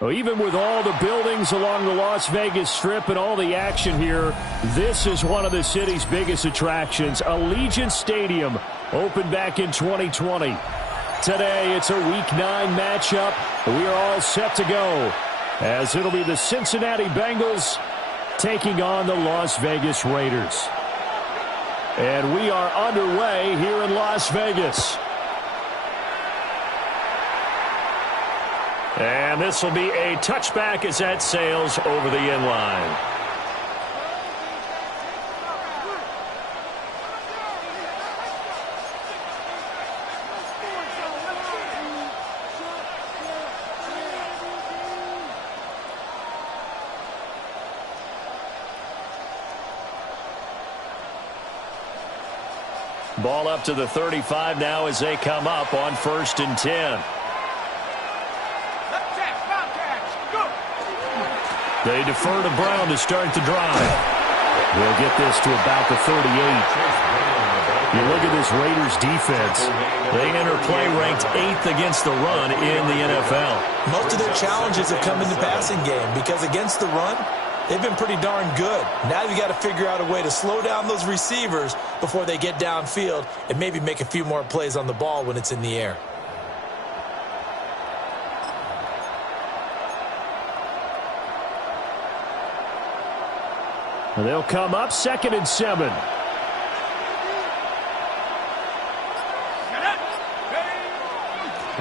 Well, even with all the buildings along the Las Vegas Strip and all the action here, this is one of the city's biggest attractions. Allegiant Stadium opened back in 2020. Today, it's a Week 9 matchup. We are all set to go, as it'll be the Cincinnati Bengals taking on the Las Vegas Raiders. And we are underway here in Las Vegas. And this will be a touchback as that sails over the end line. Ball up to the 35 now as they come up on 1st and 10. They defer to Brown to start the drive. We'll get this to about the 38. You look at this Raiders defense. They enter play ranked 8th against the run in the NFL. Most of their challenges have come in the passing game because against the run, they've been pretty darn good. Now you got to figure out a way to slow down those receivers before they get downfield and maybe make a few more plays on the ball when it's in the air. They'll come up 2nd and 7.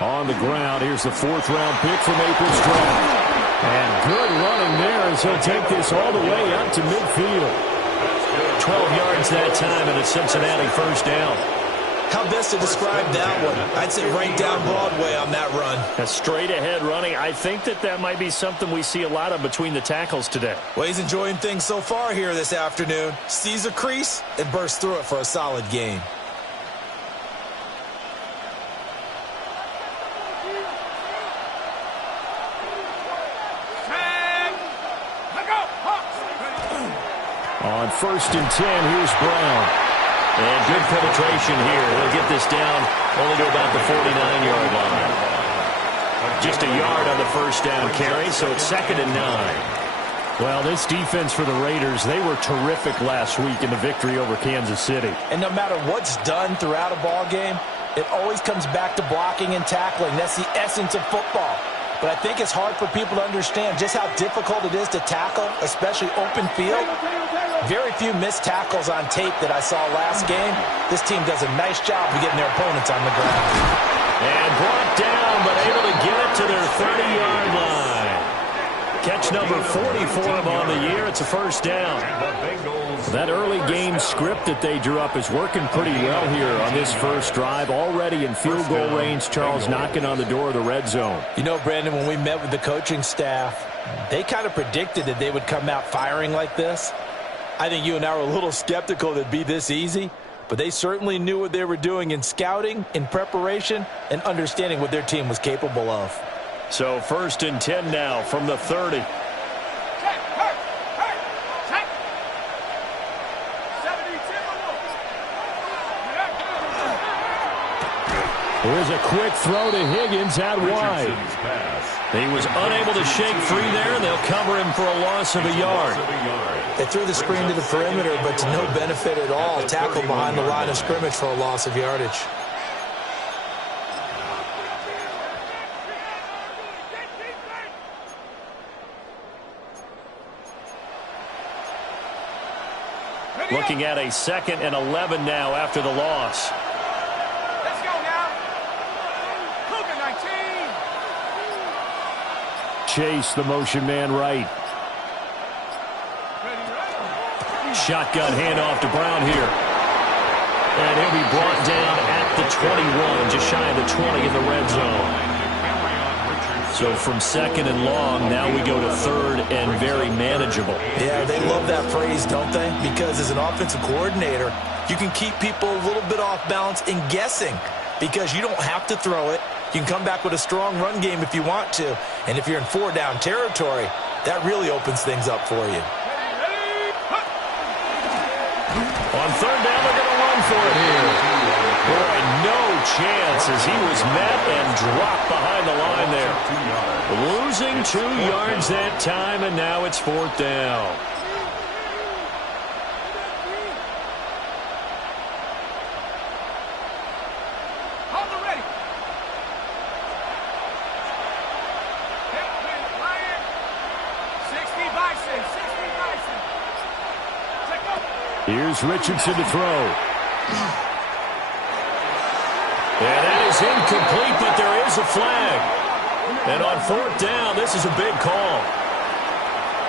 On the ground, here's the 4th-round pick from April's draft. And good running there as he'll take this all the way up to midfield. 12 yards that time and a Cincinnati 1st down. How best to describe that one? I'd say right down Broadway on that run. A straight-ahead running. I think that might be something we see a lot of between the tackles today. Well, he's enjoying things so far here this afternoon. Sees a crease and bursts through it for a solid gain. On 1st and 10, here's Brown. And good penetration here. He'll get this down only to about the 49-yard line. Just a yard on the 1st down carry, so it's 2nd and 9. Well, this defense for the Raiders, they were terrific last week in the victory over Kansas City. And no matter what's done throughout a ball game, it always comes back to blocking and tackling. That's the essence of football. But I think it's hard for people to understand just how difficult it is to tackle, especially open field. Very few missed tackles on tape that I saw last game. This team does a nice job of getting their opponents on the ground. And brought down, but able to get it to their 30-yard line. Catch number 40 for them on the year. It's a 1st down. That early game script that they drew up is working pretty well here on this first drive. Already in field goal range, Charles, knocking on the door of the red zone. You know, Brandon, when we met with the coaching staff, they kind of predicted that they would come out firing like this. I think you and I were a little skeptical that it'd be this easy, but they certainly knew what they were doing in scouting, in preparation, and understanding what their team was capable of. So 1st and 10 now from the 30. Here's a quick throw to Higgins out wide. He was unable to shake free there, and they'll cover him for a loss of a yard. They threw the screen to the perimeter, but to no benefit at all. Tackled behind the line of scrimmage for a loss of yardage. Looking at a 2nd and 11 now after the loss. Let's go now. Cougar 19. Chase, the motion man right. Shotgun handoff to Brown here. And he'll be brought down at the 21, just shy of the 20 in the red zone. So from 2nd and long, now we go to 3rd and very manageable. Yeah, they love that phrase, don't they? Because as an offensive coordinator, you can keep people a little bit off balance and guessing because you don't have to throw it. You can come back with a strong run game if you want to. And if you're in 4-down territory, that really opens things up for you. On 3rd down, they're going to run for it here. Boy, no chance as he was met and dropped behind the line there. Losing 2 yards that time, and now it's 4th down. Here's Richardson to throw. And that is incomplete, but there is a flag. And on 4th down, this is a big call.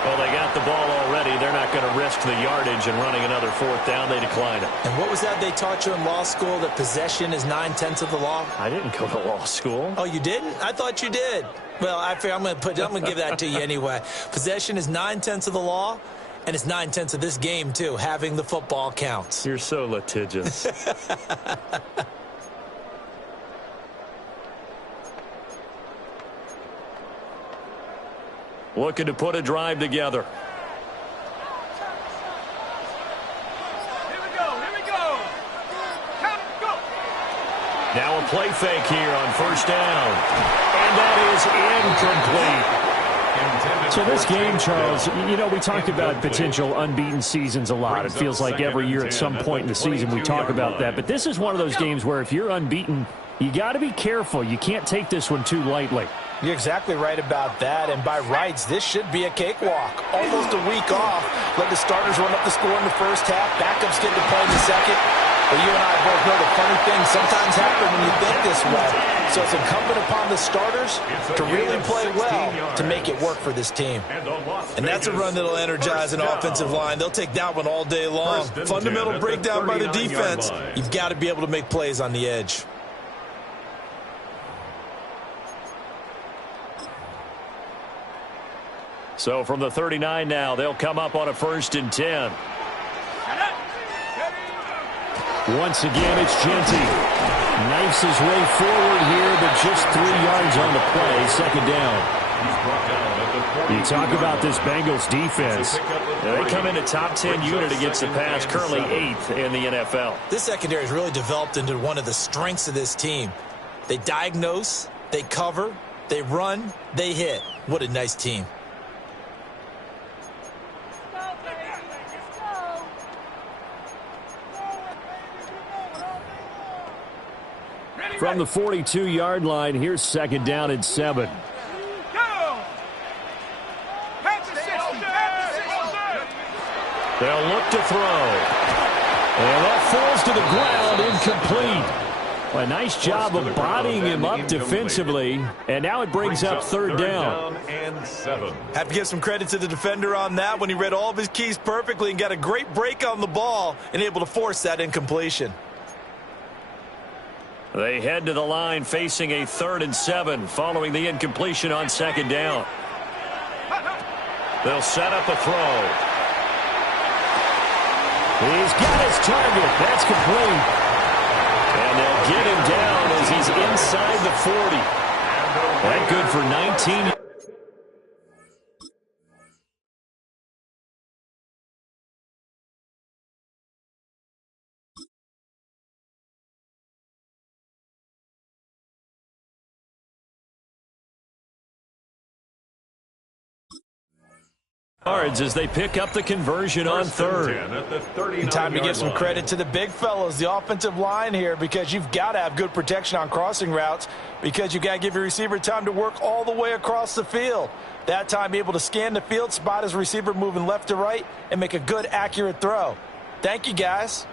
Well, they got the ball already. They're not going to risk the yardage and running another 4th down. They decline it. And what was that they taught you in law school, that possession is 9/10 of the law? I didn't go to law school. Oh, you didn't? I thought you did. Well, I'm going to give that to you anyway. Possession is 9/10 of the law. And it's 9/10 of this game, too. Having the football counts. You're so litigious. Looking to put a drive together. Here we go. Count, go. Now a play fake here on 1st down. And that is incomplete. So this game, Charles, you know, we talk about potential unbeaten seasons a lot. It feels like every year at some point in the season we talk about that. But this is one of those games where if you're unbeaten, you got to be careful. You can't take this one too lightly. You're exactly right about that. And by rights, this should be a cakewalk. Almost a week off. Let the starters run up the score in the first half. Backups get to play in the second. But you and I both know the funny things sometimes happen when you think this way. So it's incumbent upon the starters to really play well to make it work for this team. And that's a run that'll energize an offensive line. They'll take that one all day long. Fundamental breakdown by the defense. You've got to be able to make plays on the edge. So from the 39 now, they'll come up on a 1st and 10. Once again, it's Genty. Knifes his way forward here, but just 3 yards on the play. 2nd down. You talk about this Bengals defense. They come in a top 10 unit against the pass, currently 8th in the NFL. This secondary has really developed into one of the strengths of this team. They diagnose, they cover, they run, they hit. What a nice team. From the 42-yard line, here's 2nd down and 7. Go. They'll look to throw. And that falls to the ground, incomplete. A nice job of bodying him up defensively. And now it brings up 3rd down. Have to give some credit to the defender on that when he read all of his keys perfectly and got a great break on the ball and able to force that incompletion. They head to the line facing a 3rd and 7 following the incompletion on 2nd down. They'll set up a throw. He's got his target. That's complete. And they'll get him down as he's inside the 40. That good for 19. Yards as they pick up the conversion on 3rd. Time to give some credit to the big fellows, the offensive line here, because you've got to have good protection on crossing routes because you've got to give your receiver time to work all the way across the field. That time, be able to scan the field, spot his receiver moving left to right, and make a good, accurate throw. Thank you, guys.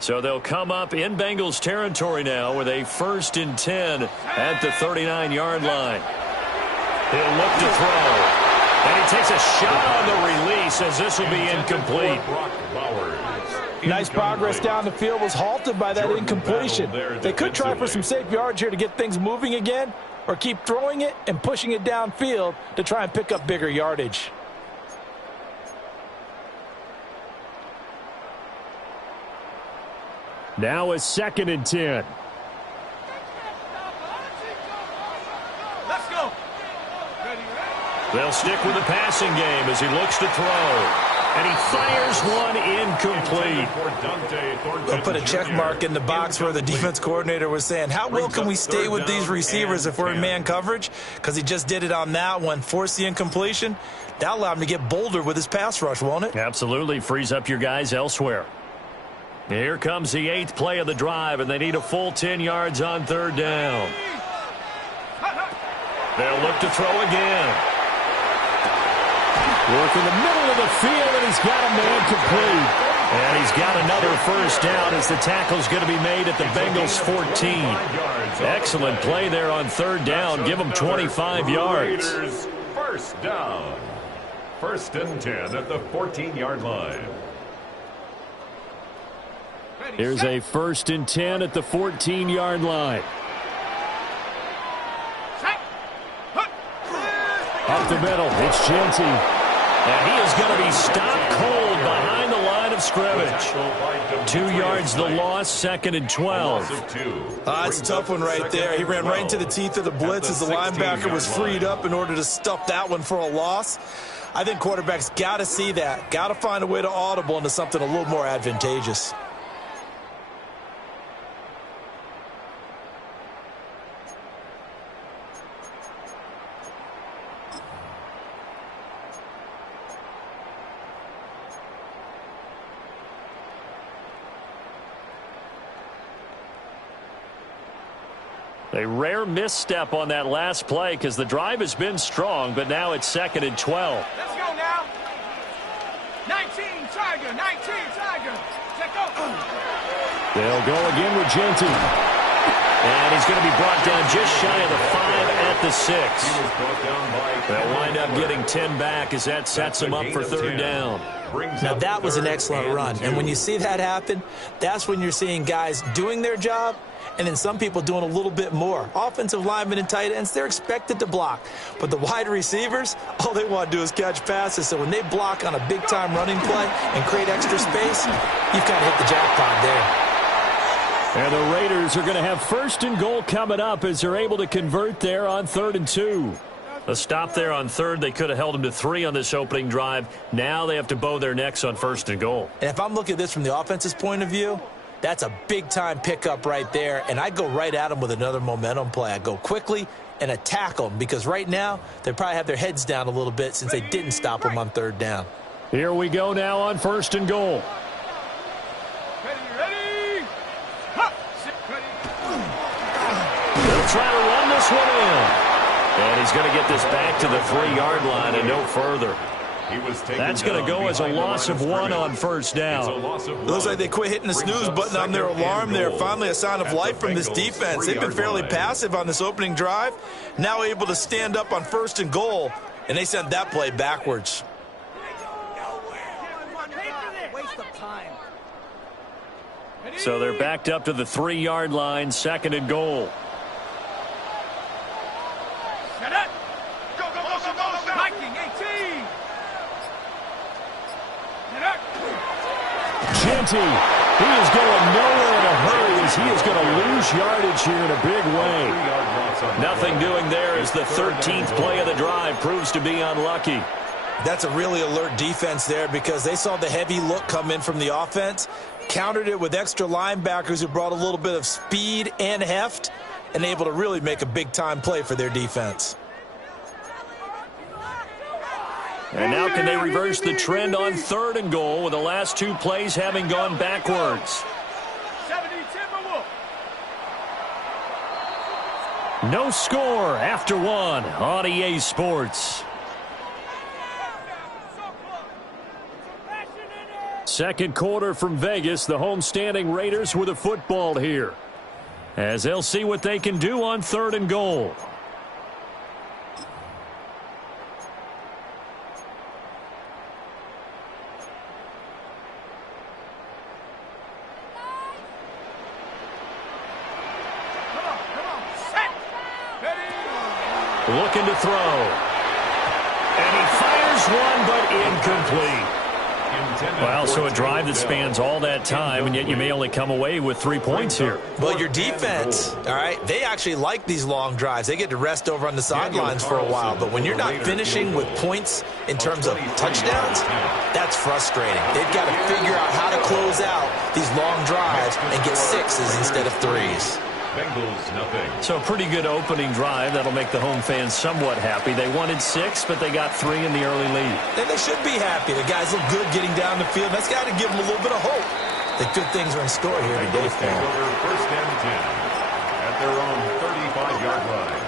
So they'll come up in Bengals territory now with a 1st and 10 at the 39-yard line. He'll look to throw. And he takes a shot on the release as this will be incomplete. Nice progress down the field was halted by that incompletion. They could try for some safe yards here to get things moving again, or keep throwing it and pushing it downfield to try and pick up bigger yardage. Now a 2nd and 10. Let's go. They'll stick with the passing game as he looks to throw. And he fires one incomplete. They'll put a check mark in the box where the defense coordinator was saying, how well can we stay with these receivers if we're in man coverage? Because he just did it on that one, forced the incompletion. That'll allow him to get bolder with his pass rush, won't it? Absolutely. Frees up your guys elsewhere. Here comes the 8th play of the drive, and they need a full 10 yards on 3rd down. They'll look to throw again. Work in the middle of the field, and he's got a man complete. And he's got another first down as the tackle's going to be made at the Bengals 14. Excellent play there on 3rd down. Give them 25 yards. First down. 1st and 10 at the 14-yard line. Here's a 1st and 10 at the 14-yard line. Up the middle, it's Genty. And he is going to be stopped cold behind the line of scrimmage. 2 yards the loss, 2nd and 12. It's a tough one right there. He ran right into the teeth of the blitz as the linebacker was freed up in order to stuff that one for a loss. I think quarterbacks got to see that. Got to find a way to audible into something a little more advantageous. A rare misstep on that last play because the drive has been strong, but now it's 2nd and 12. Let's go now. 19, Tiger. 19, Tiger. Check out. They'll go again with Genty. And he's going to be brought down just shy of the 5 at the 6. They'll wind up getting 10 back as that sets him up for 3rd down. Now, that was an excellent run. And when you see that happen, that's when you're seeing guys doing their job and then some people doing a little bit more. Offensive linemen and tight ends, they're expected to block. But the wide receivers, all they want to do is catch passes. So when they block on a big-time running play and create extra space, you've kind of hit the jackpot there. And the Raiders are going to have 1st and goal coming up as they're able to convert there on 3rd and 2. A stop there on 3rd. They could have held them to 3 on this opening drive. Now they have to bow their necks on 1st and goal. And if I'm looking at this from the offense's point of view, that's a big-time pickup right there, and I go right at them with another momentum play. I go quickly and attack them because right now they probably have their heads down a little bit since they didn't stop them on 3rd down. Here we go now on 1st and goal. Ready? Ha! They'll try to run this one in. And he's going to get this back to the 3-yard line and no further. That's going to go as a loss of 1 on 1st down. Looks like they quit hitting the snooze button on their alarm there. Finally a sign of life from this defense. They've been fairly passive on this opening drive. Now able to stand up on 1st and goal, and they sent that play backwards. So they're backed up to the 3-yard line, 2nd and goal. Set up. Go, go, go, go, go, go. Viking 18. Genty, he is going nowhere in a hurry as he is going to lose yardage here in a big way. Nothing doing there as the 13th play of the drive proves to be unlucky. That's a really alert defense there because they saw the heavy look come in from the offense, countered it with extra linebackers who brought a little bit of speed and heft, and able to really make a big-time play for their defense. And now can they reverse the trend on 3rd and goal with the last 2 plays having gone backwards? 70 Timberwolf. No score after 1 on EA Sports. Second quarter from Vegas. The homestanding Raiders with a football here, as they'll see what they can do on 3rd and goal. Come on, set. Ready? Looking to throw. And he fires one, but incomplete. Well, so a drive that spans all that time, and yet you may only come away with 3 points here. Well, your defense, all right, they actually like these long drives. They get to rest over on the sidelines for a while. But when you're not finishing with points in terms of touchdowns, that's frustrating. They've got to figure out how to close out these long drives and get 6s instead of 3s. Bengals, nothing. So a pretty good opening drive. That'll make the home fans somewhat happy. They wanted 6, but they got 3 in the early lead. And they should be happy. The guys look good getting down the field. That's got to give them a little bit of hope that good things are in store here today for them. First and 10 at their own 35-yard line.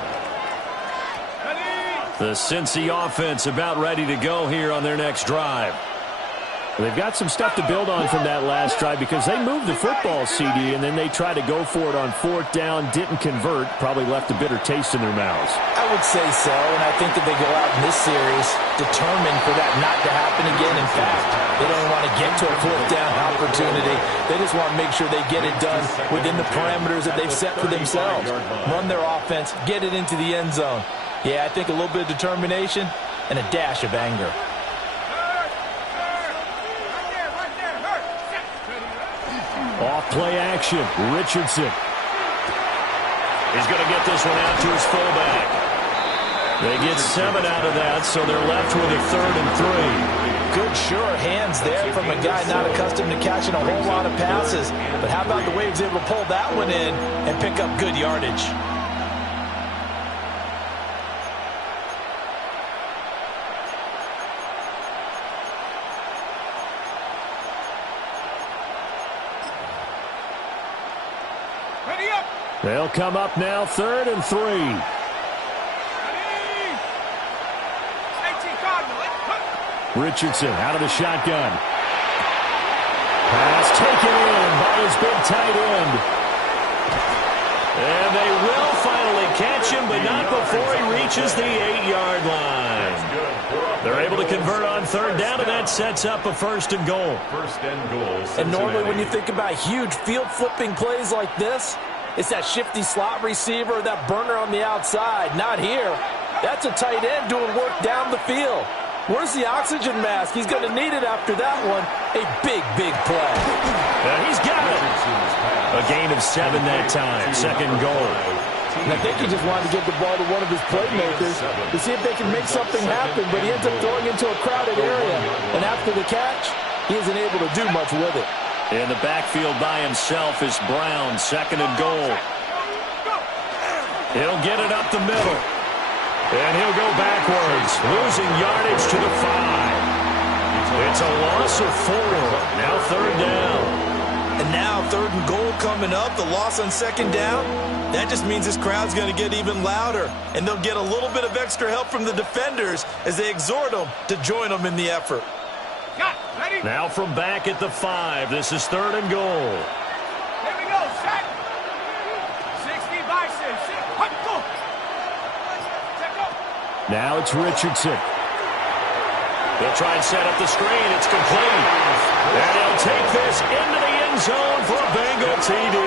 The Cincy offense about ready to go here on their next drive. They've got some stuff to build on from that last drive because they moved the football, CD, and then they tried to go for it on 4th down, didn't convert, probably left a bitter taste in their mouths. I would say so, and I think that they go out in this series determined for that not to happen again. In fact, they don't want to get to a 4th down opportunity. They just want to make sure they get it done within the parameters that they've set for themselves. Run their offense, get it into the end zone. Yeah, I think a little bit of determination and a dash of anger. Off play action. Richardson. He's going to get this one out to his fullback. They get 7 out of that, so they're left with a 3rd and 3. Good, sure hands there from a guy not accustomed to catching a whole lot of passes. But how about the way he was able to pull that one in and pick up good yardage? They'll come up now, 3rd and 3. Richardson out of the shotgun. Pass taken in by his big tight end. And they will finally catch him, but not before he reaches the 8-yard line. They're able to convert on 3rd down, and that sets up a 1st and goal. First and goal. And normally when you think about huge field flipping plays like this, it's that shifty slot receiver, that burner on the outside. Not here. That's a tight end doing work down the field. Where's the oxygen mask? He's going to need it after that one. A big, big play. He's got it. A gain of 7 that time. 2nd goal. And I think he just wanted to give the ball to one of his playmakers to see if they can make something happen, but he ends up throwing into a crowded area. And after the catch, he isn't able to do much with it. In the backfield by himself is Brown, 2nd and goal. He'll get it up the middle. And he'll go backwards, losing yardage to the 5. It's a loss of 4. Now 3rd down. And now 3rd and goal coming up, the loss on 2nd down. That just means this crowd's going to get even louder. And they'll get a little bit of extra help from the defenders as they exhort them to join them in the effort. Now from back at the 5. This is 3rd and goal. Here we go, set. 60 by 6. Go. Now it's Richardson. They'll try and set up the screen. It's complete. And he'll take this into the end zone for a Bengal TD.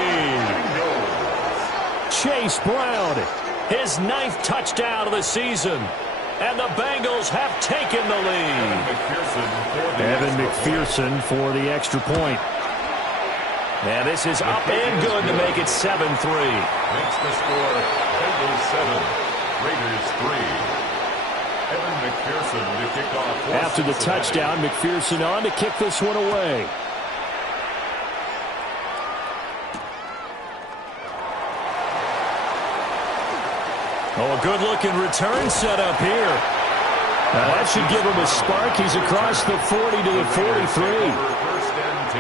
Chase Brown, his 9th touchdown of the season. And the Bengals have taken the lead. Evan McPherson for the extra point. And this is up and good to make it 7-3. Makes the score Bengals 7, Raiders 3. Evan McPherson to kick off. After the touchdown, McPherson on to kick this one away. Oh, a good-looking return set up here. That should give him a spark. He's across the 40 to the 43.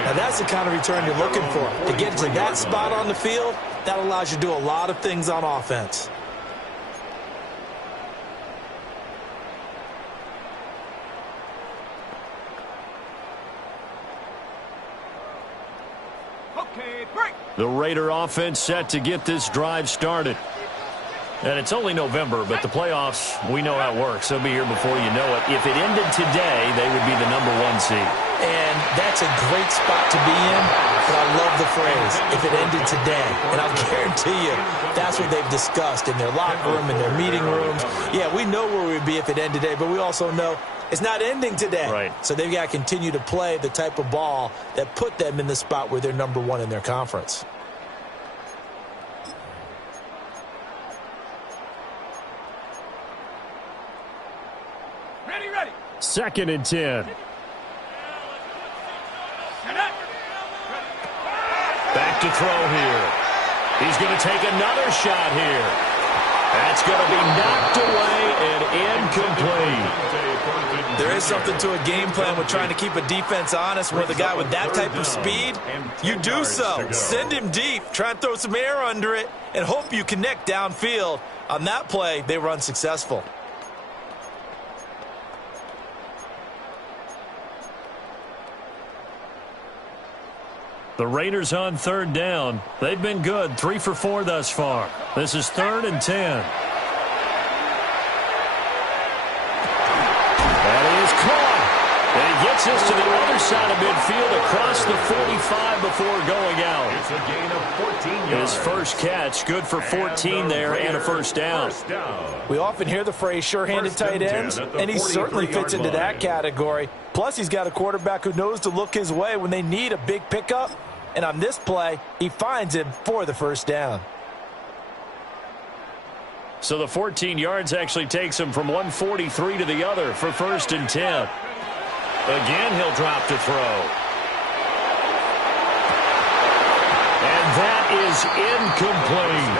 Now, that's the kind of return you're looking for. To get to that spot on the field, that allows you to do a lot of things on offense. Okay, break. The Raider offense set to get this drive started. And it's only November, but the playoffs, we know how it works. They'll be here before you know it. If it ended today, they would be the #1 seed. And that's a great spot to be in, but I love the phrase, if it ended today. And I'll guarantee you, that's what they've discussed in their locker room, in their meeting rooms. Yeah, we know where we'd be if it ended today, but we also know it's not ending today. Right. So they've got to continue to play the type of ball that put them in the spot where they're #1 in their conference. Ready. 2nd and 10. Back to throw here. He's going to take another shot here. That's going to be knocked away and incomplete. There is something to a game plan with trying to keep a defense honest with a guy with that type of speed. You do so. Send him deep. Try and throw some air under it and hope you connect downfield. On that play, they were unsuccessful. The Raiders on 3rd down. They've been good, 3 for 4 thus far. This is 3rd and 10. That is caught. And he gets this to the other side of midfield across the 45 before going out. It's a gain of 14 yards. His first catch, good for 14 there and a first down. We often hear the phrase sure-handed tight ends, and he certainly fits into that category. Plus, he's got a quarterback who knows to look his way when they need a big pickup. And on this play, he finds him for the first down. So the 14 yards actually takes him from 143 to the other for 1st and 10. Again, he'll drop to throw. And that is incomplete.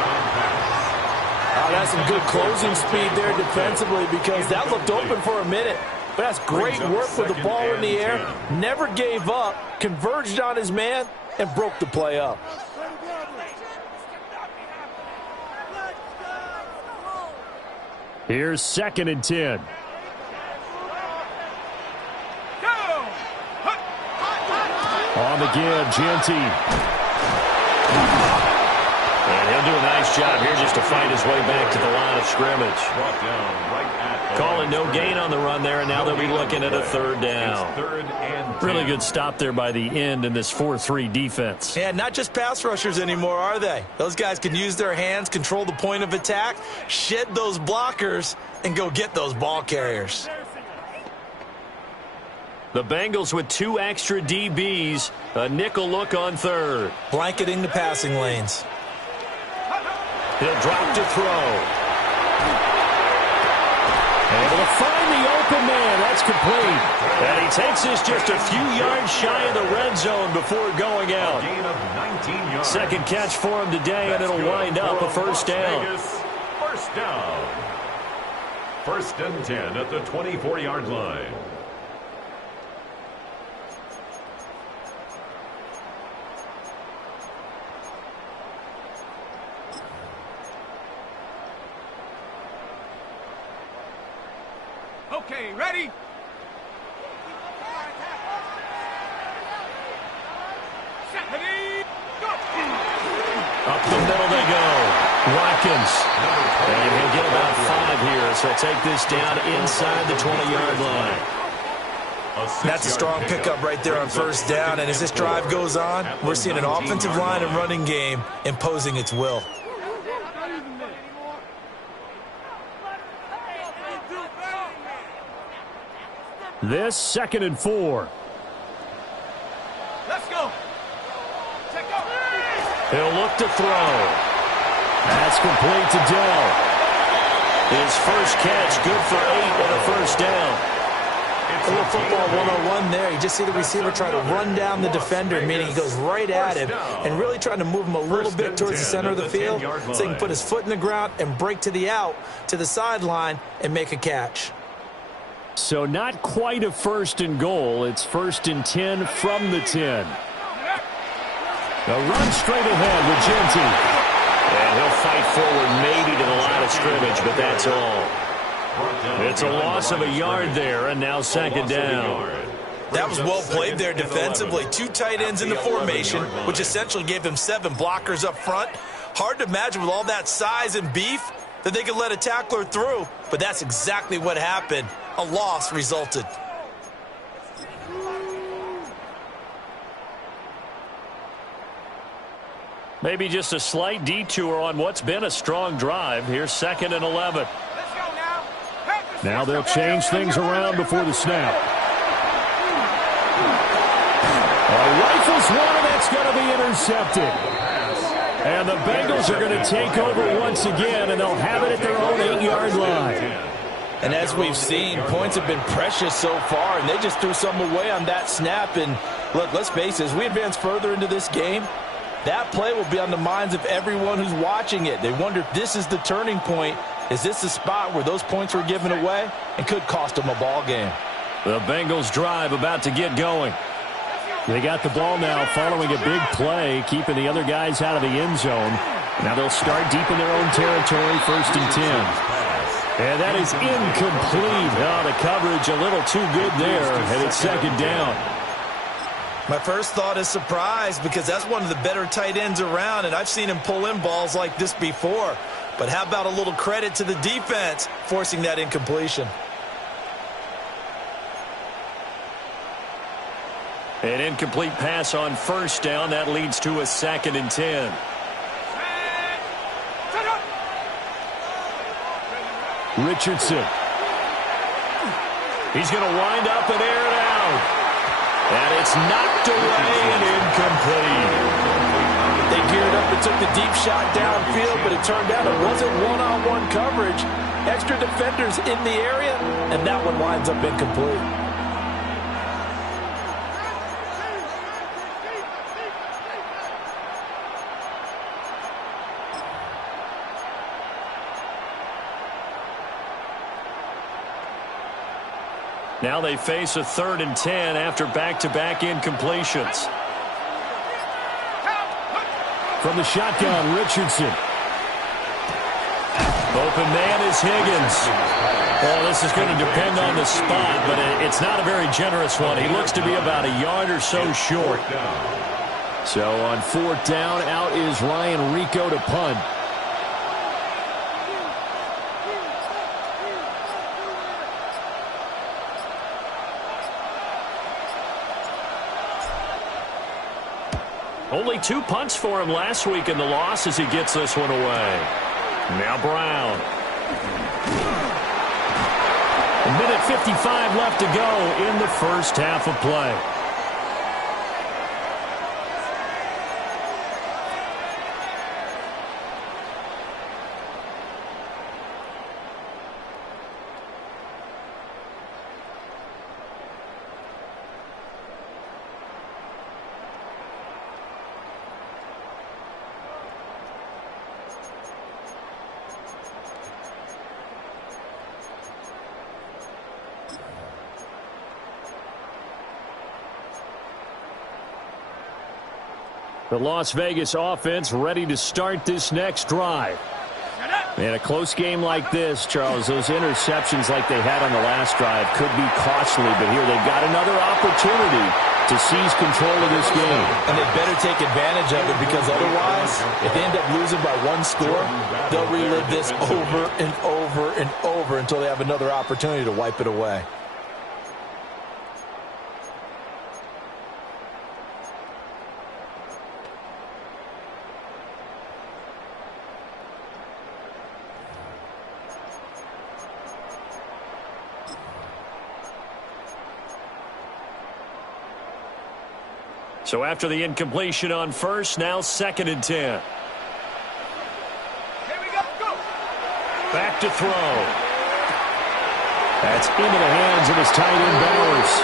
Oh, that's some good closing speed there defensively because that looked open for a minute. But that's great work with the ball in the air. Never gave up, converged on his man, and broke the play up. Here's 2nd and 10. On the give, Genty. And he'll do a nice job here just to fight his way back to the line of scrimmage. Calling no gain on the run there, and now they'll be looking at a 3rd down. Really good stop there by the end in this 4-3 defense. Yeah, not just pass rushers anymore, are they? Those guys can use their hands, control the point of attack, shed those blockers, and go get those ball carriers. The Bengals with 2 extra DBs, a nickel look on 3rd. Blanketing the passing lanes. He'll drop to throw. Able to find the open man. That's complete. And he takes this just a few yards shy of the red zone before going out. Second catch for him today, and it'll wind up a first down. First down. 1st and 10 at the 24-yard line. Okay, ready? Ready, go! Up the middle they go. Watkins. And he'll get about 5 here, so take this down inside the 20-yard line. That's a strong pickup right there on 1st down, and as this drive goes on, we're seeing an offensive line and running game imposing its will. This 2nd and 4. Let's go. Check go. He'll look to throw. That's complete to Dell. His first catch, good for 8 and a first down. A little football 101 there. You just see the receiver try to run down the defender, meaning he goes right at him and really trying to move him a little bit towards the center of the field so he can put his foot in the ground and break to the out, to the sideline, and make a catch. So not quite a 1st and goal. It's 1st and 10 from the 10. A run straight ahead with Genty. And he'll fight forward maybe to the line of scrimmage, but that's all. It's a loss of a yard there, and now 2nd down. That was well played there defensively. 2 tight ends in the formation, which essentially gave him 7 blockers up front. Hard to imagine with all that size and beef, that they could let a tackler through, but that's exactly what happened. A loss resulted. Maybe just a slight detour on what's been a strong drive. Here's 2nd and 11. Let's go now. Now they'll change things around before the snap. Rifles one, and that's going to be intercepted. And the Bengals are going to take over once again, and they'll have it at their own 8-yard line. And as we've seen, points have been precious so far, and they just threw some away on that snap. And look, let's face it, as we advance further into this game, that play will be on the minds of everyone who's watching it. They wonder if this is the turning point. Is this the spot where those points were given away and could cost them a ball game? The Bengals drive about to get going. They got the ball now following a big play, keeping the other guys out of the end zone. Now they'll start deep in their own territory, 1st and 10. And that is incomplete. Oh, the coverage a little too good there, and it's 2nd down. My first thought is surprise, because that's one of the better tight ends around, and I've seen him pull in balls like this before. But how about a little credit to the defense forcing that incompletion? An incomplete pass on 1st down. That leads to a 2nd and 10. Richardson. He's going to wind up and air it out. And it's knocked away and incomplete. They geared up and took the deep shot downfield, but it turned out it wasn't one-on-one coverage. Extra defenders in the area, and that one winds up incomplete. Now they face a 3rd and 10 after back-to-back incompletions. From the shotgun, Richardson. Open man is Higgins. Well, this is going to depend on the spot, but it's not a very generous one. He looks to be about a yard or so short. So on 4th down, out is Ryan Rico to punt. Only 2 punts for him last week in the loss as he gets this one away. Now Brown. 1:55 left to go in the first half of play. The Las Vegas offense ready to start this next drive. In a close game like this, Charles, those interceptions like they had on the last drive could be costly, but here they've got another opportunity to seize control of this game. And they better take advantage of it, because otherwise, if they end up losing by 1 score, they'll relive this over and over and over until they have another opportunity to wipe it away. So after the incompletion on 1st, now 2nd and 10. Here we go. Go. Back to throw. That's into the hands of his tight end Bowers.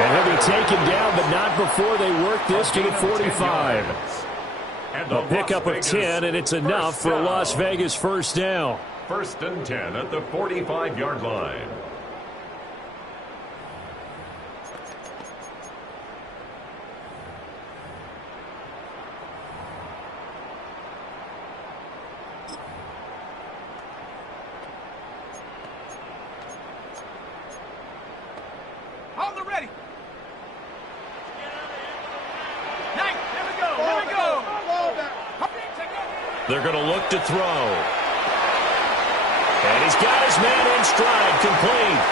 And he'll be taken down, but not before they work this to the 45. A pickup of 10, and it's enough for a Las Vegas 1st down. 1st and 10 at the 45-yard line. Hold it ready. Nice. Here we go. Here we go. They're going to look to throw. And he's got his man in stride, complete.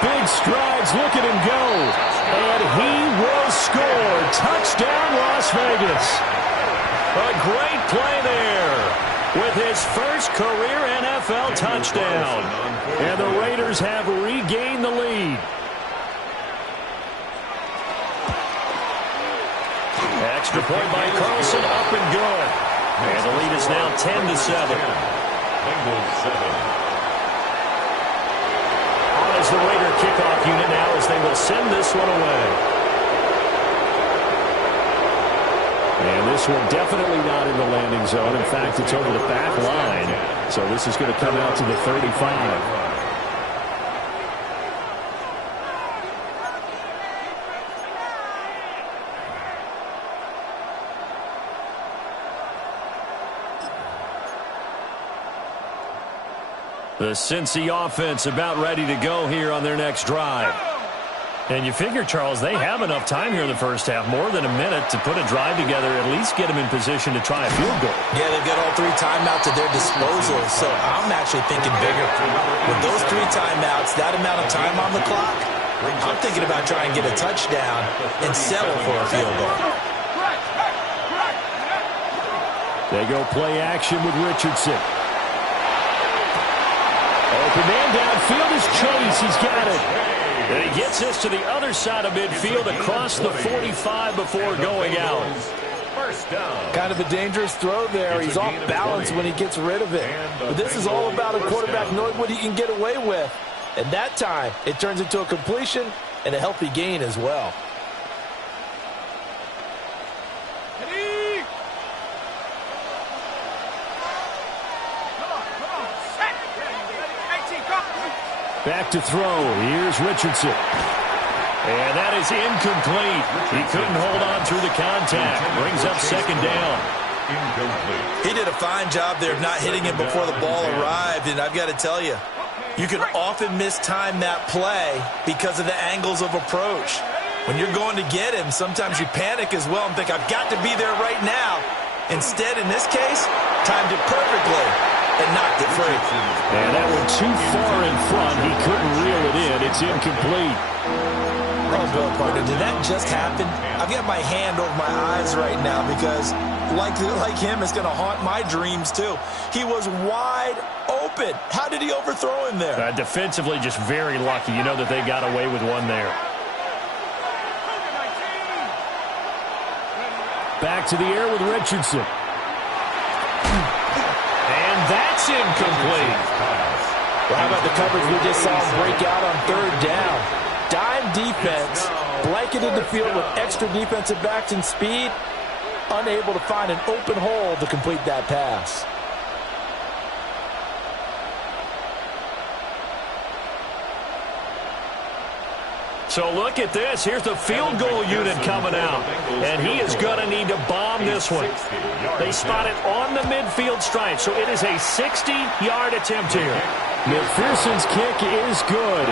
Big strides, look at him go. And he will score. Touchdown, Las Vegas. A great play there with his first career NFL touchdown. And the Raiders have regained the lead. Extra point by Carlson, up and good. And the lead is now 10-7. Bengals 7. As the Raider kickoff unit now as they will send this one away. And this one definitely not in the landing zone. In fact, it's over the back line. So this is going to come out to the 35. The Cincy offense about ready to go here on their next drive. And you figure, Charles, they have enough time here in the first half, more than a minute, to put a drive together, at least get them in position to try a field goal. Yeah, they've got all 3 timeouts at their disposal, so I'm actually thinking bigger. With those 3 timeouts, that amount of time on the clock, I'm thinking about trying to get a touchdown and settle for a field goal. They go play action with Richardson. Open man downfield is Chase. He's got it. And he gets this to the other side of midfield across the 45 before going out. First down. Kind of a dangerous throw there. He's off balance when he gets rid of it. But this is all about a quarterback knowing what he can get away with. And that time, it turns into a completion and a healthy gain as well. Back to throw. Here's Richardson. And that is incomplete. He couldn't hold on through the contact. Brings up second down. Incomplete. He did a fine job there of not hitting him before the ball arrived. And I've got to tell you, you can often mistime that play because of the angles of approach. When you're going to get him, sometimes you panic as well and think, I've got to be there right now. Instead, in this case, timed it perfectly and knocked it free. And that one too far in front. He couldn't reel it in. It's incomplete. Oh, Bill, partner, did that just happen? I've got my hand over my eyes right now because, like him, it's going to haunt my dreams, too. He was wide open. How did he overthrow him there? Defensively, just very lucky. You know that they got away with one there. Back to the air with Richardson. And that's incomplete. Well, how about the coverage we just saw him break out on third down? Dime defense, blanketed the field with extra defensive backs and speed, unable to find an open hole to complete that pass. So look at this. Here's the field goal unit coming out. And he is going to need to bomb this one. They spot it on the midfield stripe. So it is a 60-yard attempt here. McPherson's kick is good.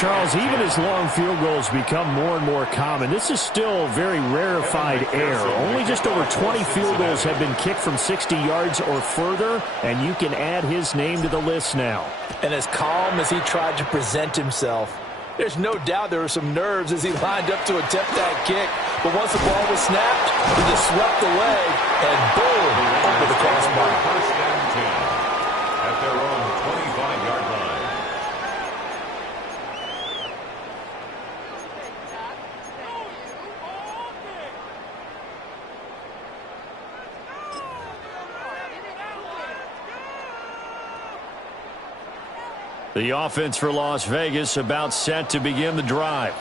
Charles, even as long field goals become more and more common, this is still very rarefied air. Only just over 20 field goals have been kicked from 60 yards or further, and you can add his name to the list now. And as calm as he tried to present himself, there's no doubt there were some nerves as he lined up to attempt that kick. But once the ball was snapped, he just swept away, and boom, over the crossbar. First and 10 at their own 25-yard line. The offense for Las Vegas about set to begin the drive.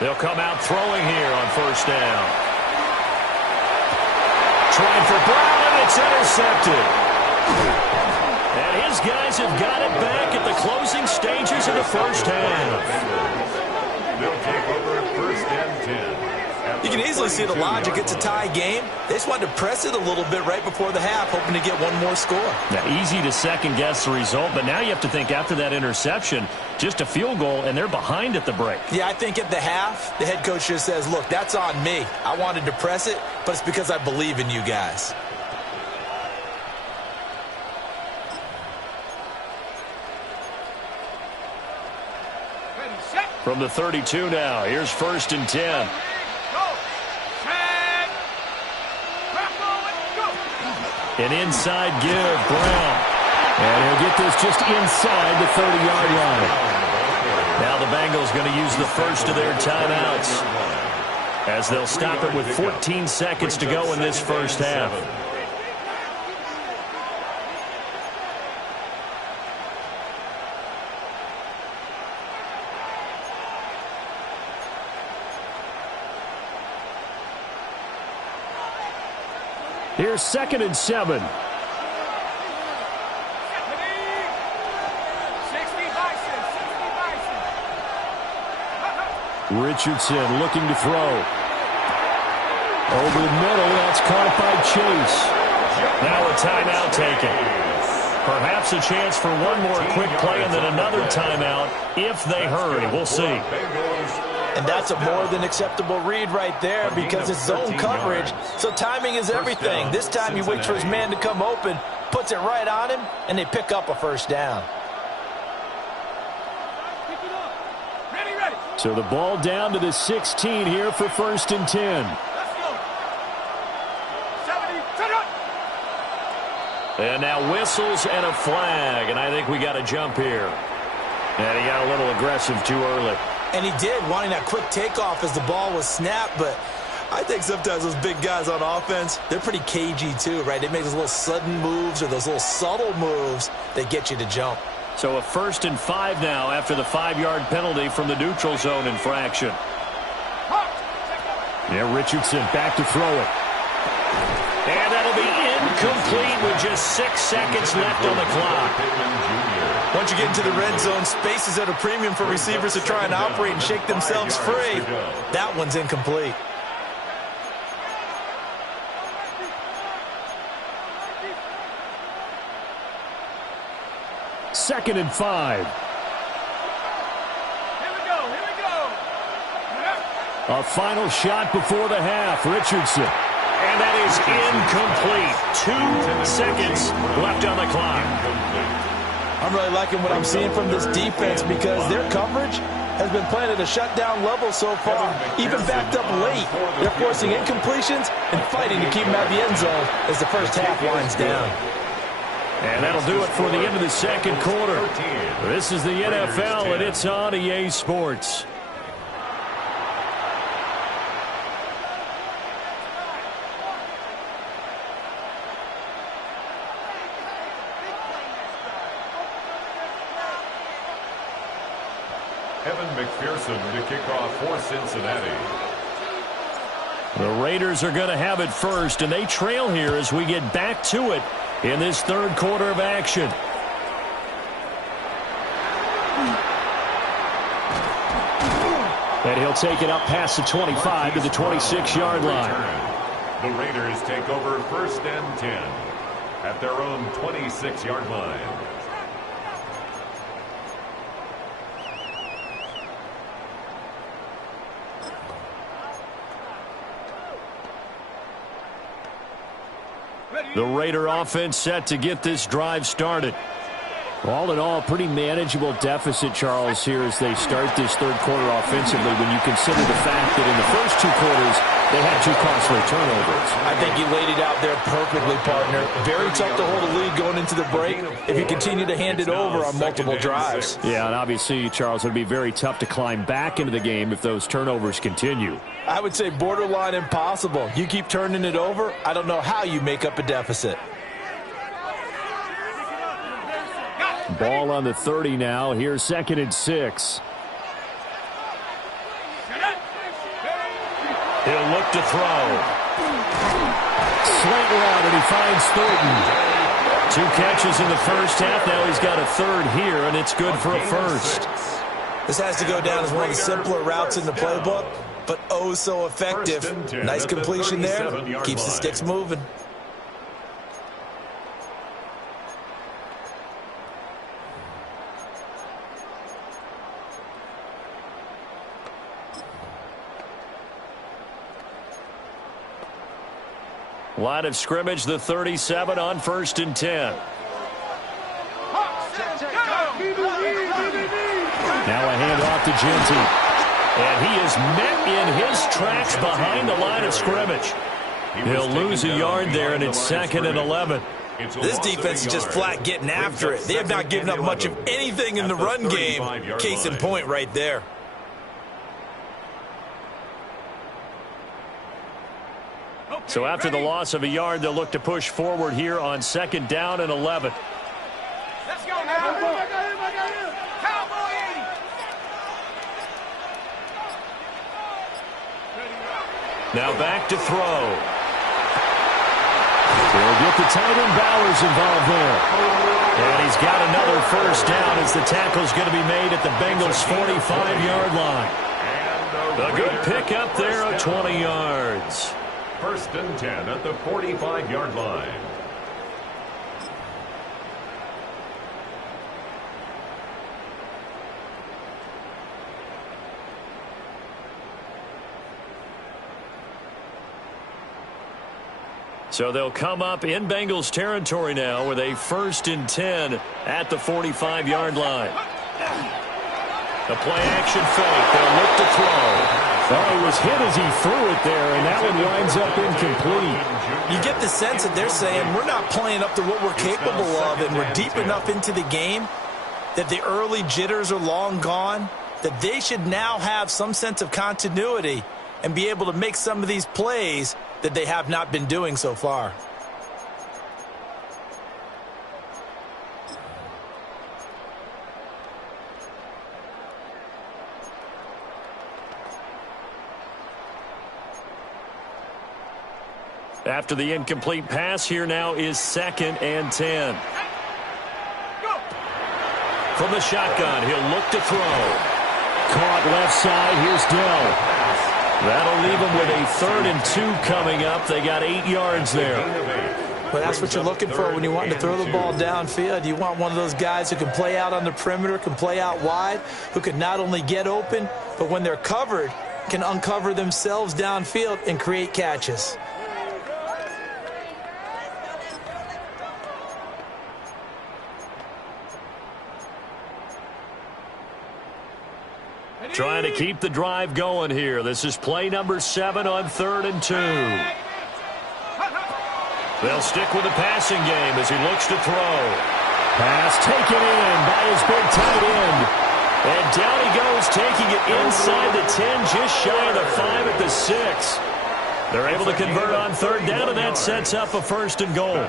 They'll come out throwing here on first down. Trying for Brown, and it's intercepted. And his guys have got it back at the closing stages of the first half. They'll take over at first and 10. You can easily see the logic. It's a tie game. They just wanted to press it a little bit right before the half, hoping to get one more score. Now, easy to second-guess the result, but now you have to think after that interception, just a field goal, and they're behind at the break. Yeah, I think at the half, the head coach just says, look, that's on me. I wanted to press it, but it's because I believe in you guys. From the 32 now, here's 1st and 10. An inside give, Brown. And he'll get this just inside the 30-yard line. Now the Bengals going to use the first of their timeouts, as they'll stop it with 14 seconds to go in this first half. Here's 2nd and 7. Richardson looking to throw. Over the middle, that's caught by Chase. Now a timeout taken. Perhaps a chance for one more quick play and then another timeout if they hurry. We'll see. And that's a more than acceptable read right there because it's zone coverage, so timing is everything. This time he waits for his man to come open, puts it right on him, and they pick up a first down. So the ball down to the 16 here for 1st and 10. And now whistles and a flag, and I think we got a jump here. And he got a little aggressive too early. And he did, wanting that quick takeoff as the ball was snapped, but I think sometimes those big guys on offense, they're pretty cagey too, right? They make those little sudden moves or those little subtle moves that get you to jump. So a 1st and 5 now after the 5-yard penalty from the neutral zone infraction. Yeah, Richardson back to throw it. And that'll be incomplete with just 6 seconds left on the clock. Once you get into the red zone, space is at a premium for receivers to try and operate and shake themselves free. That one's incomplete. Second and 5. Here we go. A final shot before the half. Richardson. And that is incomplete. 2 seconds left on the clock. I'm really liking what I'm seeing from this defense because their coverage has been playing at a shutdown level so far, even backed up late. They're forcing incompletions and fighting to keep them out of the end zone as the first half winds down. And that'll do it for the end of the second quarter. This is the NFL, and it's on EA Sports. Evan McPherson to kick off for Cincinnati. The Raiders are going to have it first, and they trail here as we get back to it in this third quarter of action. And he'll take it up past the 25 to the 26-yard line. The Raiders take over 1st and 10 at their own 26-yard line. The Raider offense set to get this drive started. All in all, pretty manageable deficit, Charles, here as they start this third quarter offensively when you consider the fact that in the first 2 quarters they had 2 costly turnovers. I think you laid it out there perfectly, partner. Very tough to hold a lead going into the break if you continue to hand it over on multiple drives. Yeah, and obviously, Charles, it would be very tough to climb back into the game if those turnovers continue. I would say borderline impossible. You keep turning it over, I don't know how you make up a deficit. Ball on the 30 now. Here's 2nd and 6. He'll look to throw. Slant route, and he finds Thornton. 2 catches in the first half. Now he's got a third here, and it's good for a first. This has to go down as one of the simpler routes in the playbook, but oh so effective. Nice completion there. Keeps the sticks moving. Line of scrimmage, the 37 on 1st and 10. Now a handoff to Genty. And he is met in his tracks behind the line of scrimmage. He'll lose a yard there, and it's 2nd and 11. This defense is just flat getting after it. They have not given up much of anything in the run game. Case in point right there. So after the loss of a yard, they'll look to push forward here on 2nd down and 11. Let's go now. Cowboy 80. Now back to throw. They'll get the tight end Bowers involved there. And he's got another first down as the tackle's going to be made at the Bengals' 45-yard line. A good pickup there of 20 yards. 1st and 10 at the 45-yard line. So they'll come up in Bengals territory now with a 1st and 10 at the 45-yard line. The play-action fake. They'll look to throw. Oh, he was hit as he threw it there, and that one winds up incomplete. You get the sense that they're saying we're not playing up to what we're capable of, and we're deep enough into the game that the early jitters are long gone, that they should now have some sense of continuity and be able to make some of these plays that they have not been doing so far. After the incomplete pass, here now is 2nd and 10. From the shotgun, he'll look to throw. Caught left side. Here's Dell. That'll leave them with a 3rd and 2 coming up. They got 8 yards there. Well, that's what you're looking for when you want to throw the ball downfield. You want one of those guys who can play out on the perimeter, can play out wide, who can not only get open, but when they're covered, can uncover themselves downfield and create catches. Trying to keep the drive going here. This is play number 7 on 3rd and 2. They'll stick with the passing game as he looks to throw. Pass taken in by his big tight end. And down he goes, taking it inside the 10, just shy of the 5 at the 6. They're able to convert on 3rd down, and that sets up a 1st and goal.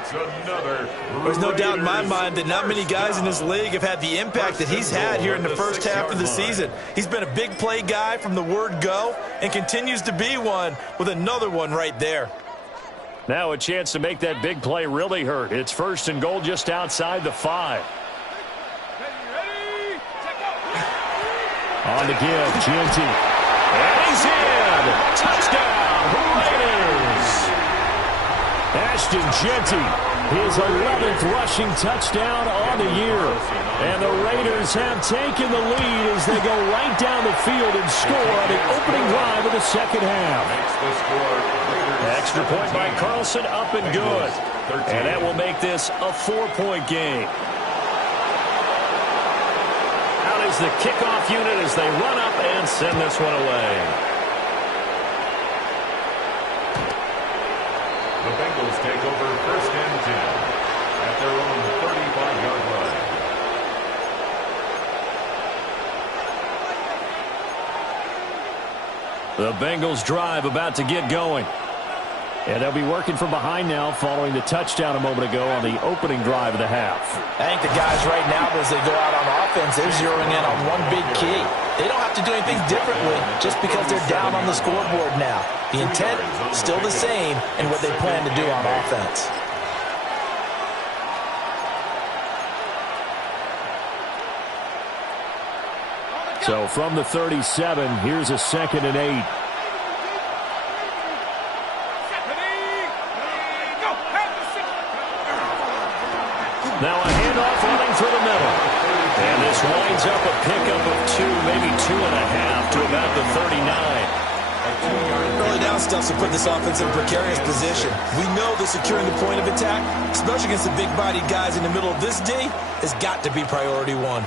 There's no doubt in my mind that not many guys in this league have had the impact that he's had here in the first half of the season. He's been a big play guy from the word go and continues to be one with another one right there. Now a chance to make that big play really hurt. It's 1st and goal just outside the 5. On the give, Genty. And he's in! Touchdown! Raiders! Ashton Genty, his 11th rushing touchdown on the year. And the Raiders have taken the lead as they go right down the field and score on the opening drive of the 2nd half. Extra point by Carlson, up and good. And that will make this a 4-point game. Out is the kickoff unit as they run up and send this one away. The Bengals take over 1st and 10 at their own 35-yard line. The Bengals drive about to get going. And they'll be working from behind now following the touchdown a moment ago on the opening drive of the half. I think the guys right now, as they go out on offense, they're zeroing in on one big key. They don't have to do anything differently just because they're down on the scoreboard now. The intent still the same in what they plan to do on offense. So from the 37, here's a 2nd and 8. Now a handoff running through the middle. And this winds up a pickup of 2, maybe 2.5 to about the 39. Early down stuff to put this offense in a precarious position. We know that securing the point of attack, especially against the big-bodied guys in the middle of this D, has got to be priority 1.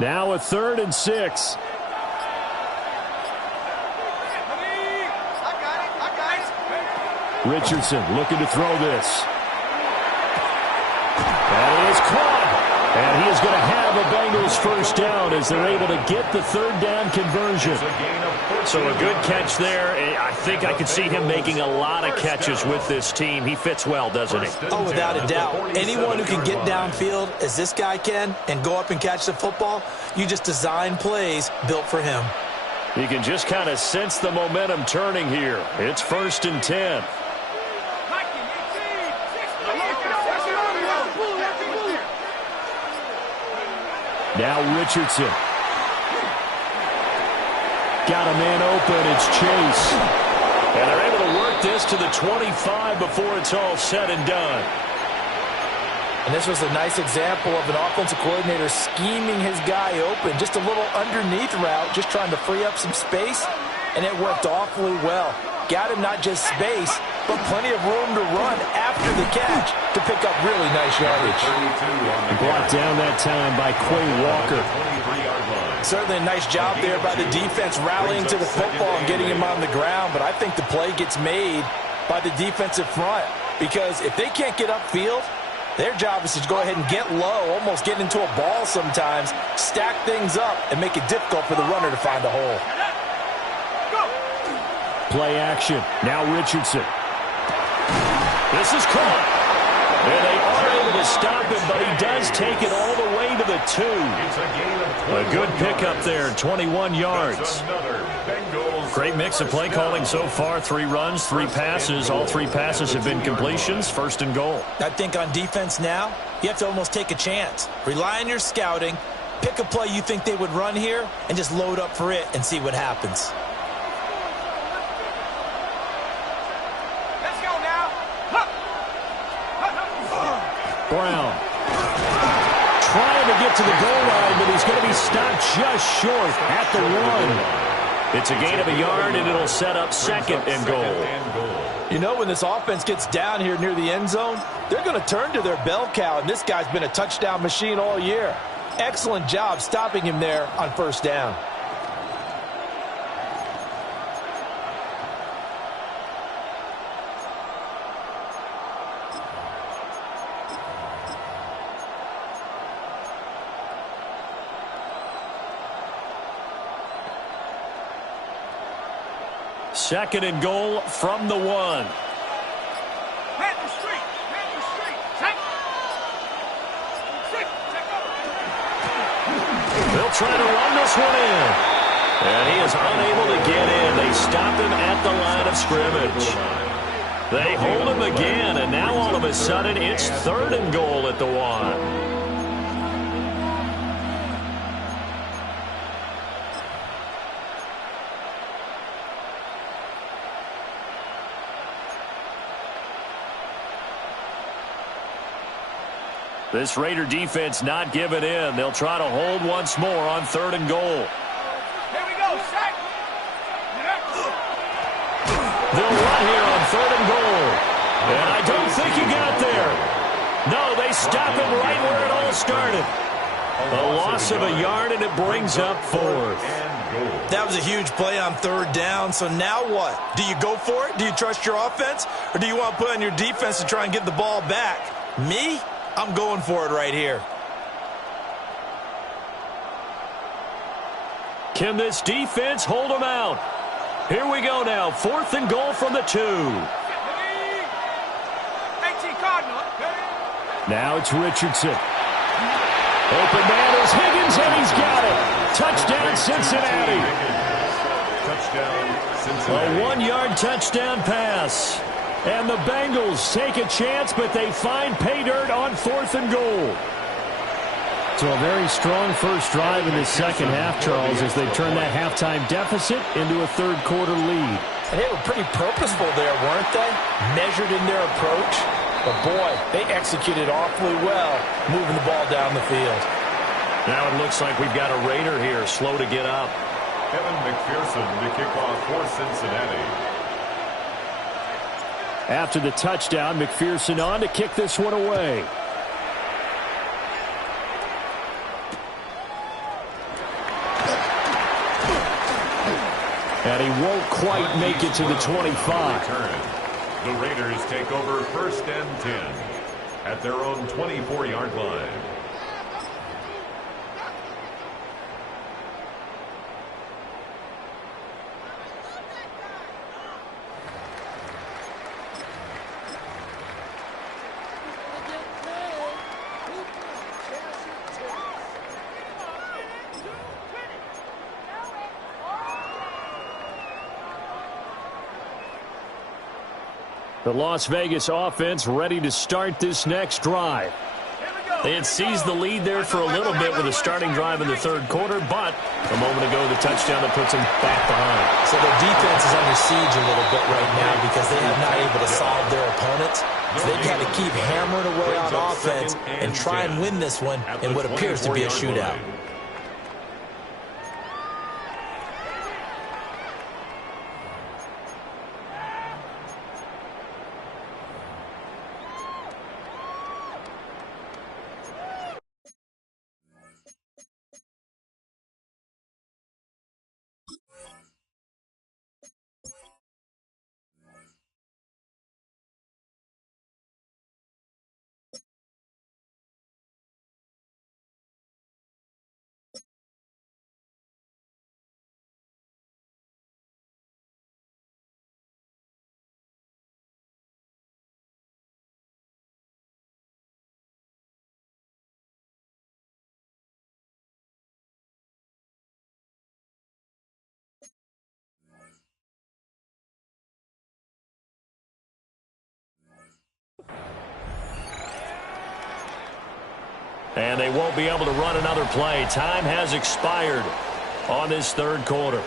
Now a 3rd and 6. Richardson looking to throw this. And it is caught. And he is going to have a Bengals first down as they're able to get the 3rd down conversion. So a good catch there. I think I could see him making a lot of catches with this team. He fits well, doesn't he? Oh, without a doubt. Anyone who can get downfield, as this guy can, and go up and catch the football, you just design plays built for him. You can just kind of sense the momentum turning here. It's 1st and 10. Now Richardson. Got a man open. It's Chase. And they're able to work this to the 25 before it's all said and done. And this was a nice example of an offensive coordinator scheming his guy open. Just a little underneath route, just trying to free up some space, and it worked awfully well. Got him not just space, but plenty of room to run after the catch to pick up really nice yardage. Brought down that time by Quay Walker. Certainly a nice job there by the defense rallying to the football and getting him on the ground, but I think the play gets made by the defensive front because if they can't get upfield, their job is to go ahead and get low, almost get into a ball sometimes, stack things up, and make it difficult for the runner to find a hole. Play action. Now Richardson. This is caught. And they are able to stop him, but he does take it all the way to the 2. A good pickup there, 21 yards. Great mix of play calling so far. 3 runs, 3 passes. All 3 passes have been completions. 1st and goal. I think on defense now, you have to almost take a chance. Rely on your scouting. Pick a play you think they would run here and just load up for it and see what happens. Brown trying to get to the goal line, but he's going to be stopped just short at the 1. It's a gain of a yard, and it'll set up 2nd and goal. You know, when this offense gets down here near the end zone, they're going to turn to their bell cow, and this guy's been a touchdown machine all year. Excellent job stopping him there on 1st down. Second and goal from the 1. Panther Street. Check. They'll try to run this one in. And he is unable to get in. They stop him at the line of scrimmage. They hold him again, and now all of a sudden it's 3rd and goal at the 1. This Raider defense not giving in. They'll try to hold once more on 3rd and goal. Here we go, sack. They'll run here on 3rd and goal. And I don't think he got there. No, they stop him right where it all started. A loss of a yard, and it brings up 4th. That was a huge play on 3rd down, so now what? Do you go for it? Do you trust your offense? Or do you want to put on your defense to try and get the ball back? Me? I'm going for it right here. Can this defense hold them out? Here we go now. 4th and goal from the 2. 18 Cardinal. Now it's Richardson. Open man is Higgins, and he's got it. Touchdown, Cincinnati. A 1-yard touchdown pass. And the Bengals take a chance, but they find pay dirt on 4th and goal. So a very strong first drive in the second half, Charles, as they turn that halftime deficit into a 3rd quarter lead. And they were pretty purposeful there, weren't they? Measured in their approach. But, boy, they executed awfully well, moving the ball down the field. Now it looks like we've got a Raider here, slow to get up. Evan McPherson to kick off for Cincinnati. After the touchdown, McPherson on to kick this one away. And he won't quite make it to the 25. The Raiders take over 1st and 10 at their own 24-yard line. The Las Vegas offense ready to start this next drive. They had seized the lead there for a little bit with a starting drive in the third quarter, but a moment ago the touchdown that puts them back behind. So their defense is under siege a little bit right now because they have not able to solve their opponents. So they've got to keep hammering away on offense and try and win this one in what appears to be a shootout. And they won't be able to run another play. Time has expired on this third quarter.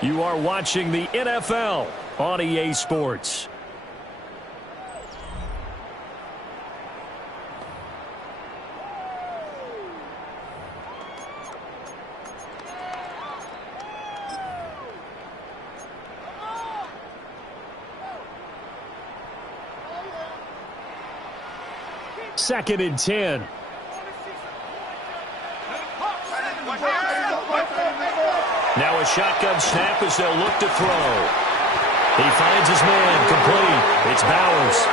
You are watching the NFL on EA Sports. Second and 10. Now a shotgun snap as they'll look to throw. He finds his man, complete. It's Bowers.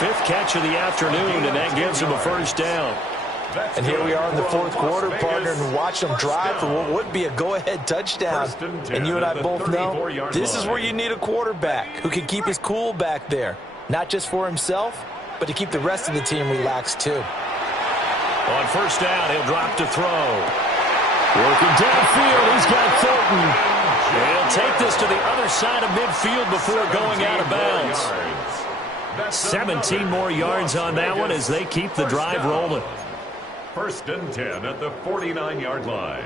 5th catch of the afternoon, and that gives him a first down. And here we are in the fourth quarter, partner, and watch them drive for what would be a go-ahead touchdown. And you and I both know this is where you need a quarterback who can keep his cool back there. Not just for himself, but to keep the rest of the team relaxed too. On first down, he'll drop to throw. Working downfield, he's got Thornton. He'll take this to the other side of midfield before going out of bounds. 17 more yards on that one as they keep the drive rolling. 1st and 10 at the 49-yard line.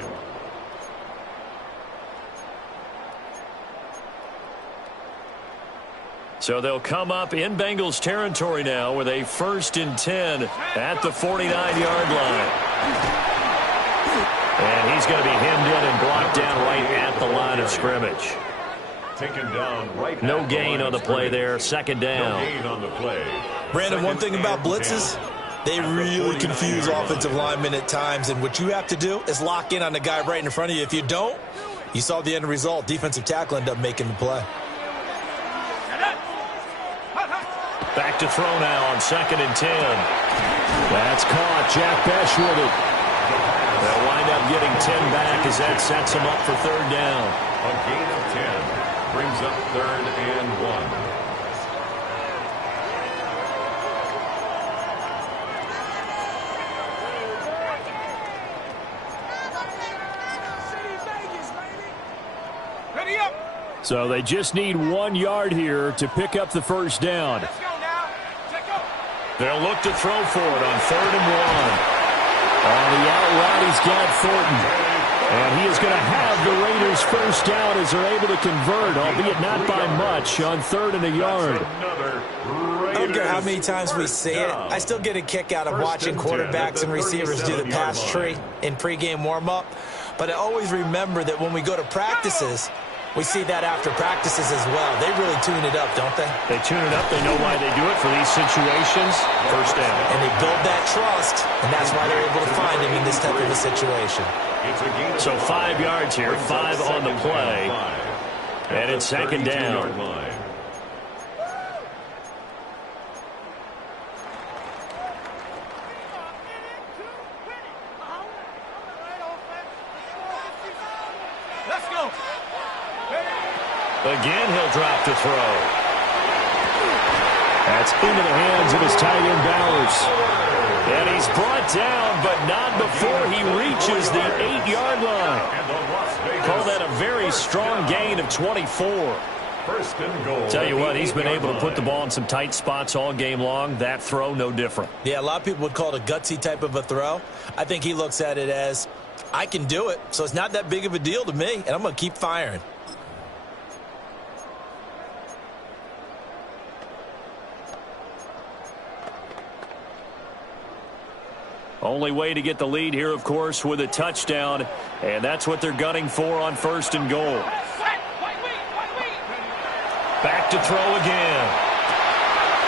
So they'll come up in Bengals territory now with a 1st and 10 at the 49-yard line. And he's going to be hemmed in and blocked down right at the line of scrimmage. Taken down right. No gain on the play there. Second down. No gain on the play. Brandon, one thing about blitzes, they really confuse offensive linemen at times. And what you have to do is lock in on the guy right in front of you. If you don't, you saw the end result. Defensive tackle ended up making the play. Back to throw now on 2nd and 10. That's caught. Jack Besh with it. They'll wind up getting 10 back as that sets them up for 3rd down. A gain of 10 brings up 3rd and 1. Ready up. So they just need 1 yard here to pick up the first down. Let's go now. Check go. They'll look to throw for it on 3rd and 1. On the out route, he's got Thornton. And he is going to have the Raiders first down as they're able to convert, albeit not by much, on 3rd and a yard. I don't care how many times we say it. I still get a kick out of watching quarterbacks and receivers do the pass tree in pregame warm-up. But I always remember that when we go to practices, we see that after practices as well. They really tune it up, don't they? They tune it up. They know why they do it for these situations. First down. And they build that trust, and that's why they're able to find him in this type of a situation. So 5 yards here, 5 on the play. And it's second down. Line. Let's go. Again, he'll drop to throw. That's into the hands of his tight end, Bowers. And he's brought down, but not before he reaches the 8-yard line. Call that a very strong gain of 24. First and goal. Tell you what, he's been able to put the ball in some tight spots all game long. That throw, no different. Yeah, a lot of people would call it a gutsy type of a throw. I think he looks at it as, I can do it, so it's not that big of a deal to me, and I'm going to keep firing. Only way to get the lead here, of course, with a touchdown, and that's what they're gunning for on first and goal. Back to throw again.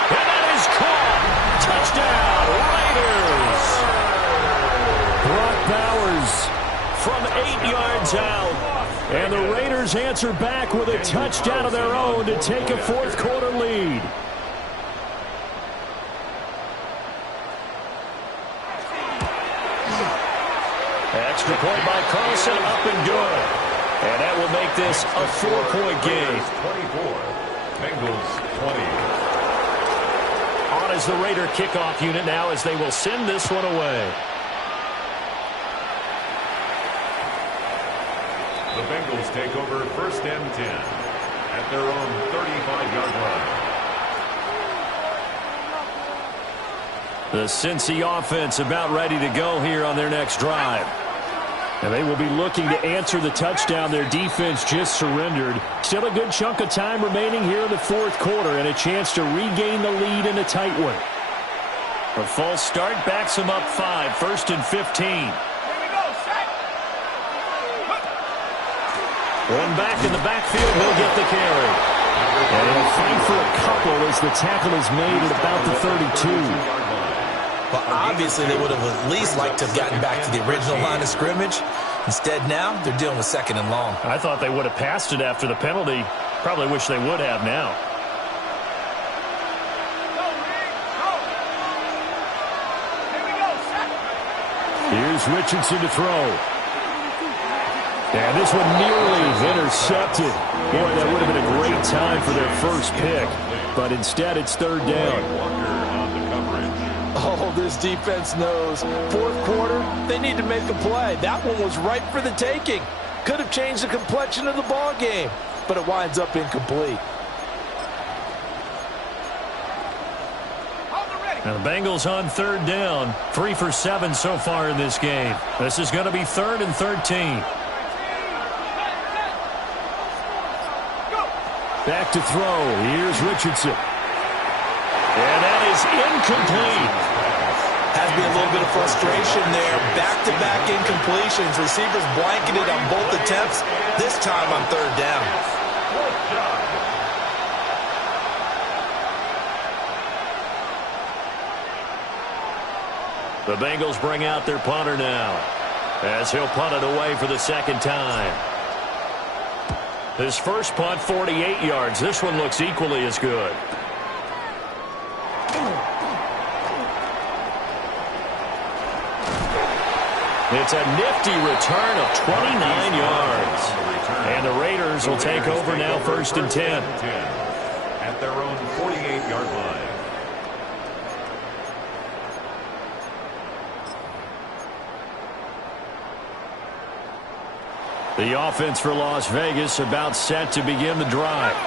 And that is caught. Touchdown, Raiders. Brock Bowers from 8 yards out. And the Raiders answer back with a touchdown of their own to take a fourth-quarter lead. Extra point by Carlson, up and good. And that will make this a 4-point game. 24, Bengals 20. On is the Raider kickoff unit now as they will send this one away. The Bengals take over first and 10 at their own 35-yard line. The Cincy offense about ready to go here on their next drive. And they will be looking to answer the touchdown their defense just surrendered. Still a good chunk of time remaining here in the fourth quarter and a chance to regain the lead in a tight one. A false start backs them up 5, first and 15. One back in the backfield, he'll get the carry. And he'll fight for a couple as the tackle is made at about the 32. Well, obviously, they would have at least liked to have gotten back to the original line of scrimmage. Instead, now, they're dealing with second and long. I thought they would have passed it after the penalty. Probably wish they would have now. Here's Richardson to throw. And this one nearly intercepted. Boy, that would have been a great time for their first pick. But instead, it's third down. Oh, this defense knows. Fourth quarter, they need to make a play. That one was ripe for the taking. Could have changed the complexion of the ball game, but it winds up incomplete. Now the Bengals on third down. 3 for 7 so far in this game. This is going to be 3rd and 13. Back to throw. Here's Richardson. And that is incomplete. Has been a little bit of frustration there. Back-to-back incompletions. Receivers blanketed on both attempts. This time on third down. The Bengals bring out their punter now as he'll punt it away for the second time. His first punt, 48 yards. This one looks equally as good. It's a nifty return of 29 yards. And the Raiders will take over now first and 10. At their own 48-yard line. The offense for Las Vegas about set to begin the drive.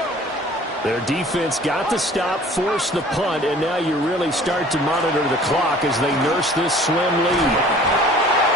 Their defense got the stop, forced the punt, and now you really start to monitor the clock as they nurse this slim lead.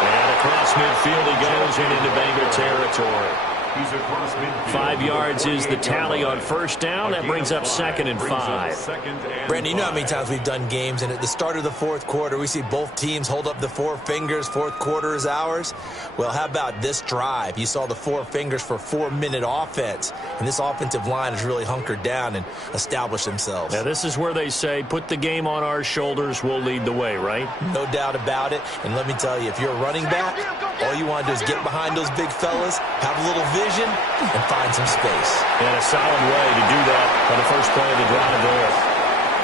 And across midfield he goes and into Bengal territory. 5 yards is the tally on first down. That brings up 2nd and 5. Brandon, you know how many times we've done games, and at the start of the fourth quarter, we see both teams hold up the 4 fingers. Fourth quarter is ours. Well, how about this drive? You saw the 4 fingers for 4-minute offense, and this offensive line has really hunkered down and established themselves. Now, this is where they say, put the game on our shoulders, we'll lead the way, right? No doubt about it. And let me tell you, if you're a running back, all you want to do is get behind those big fellas, have a little vision, vision and find some space. And a solid way to do that on the first play of the drive there.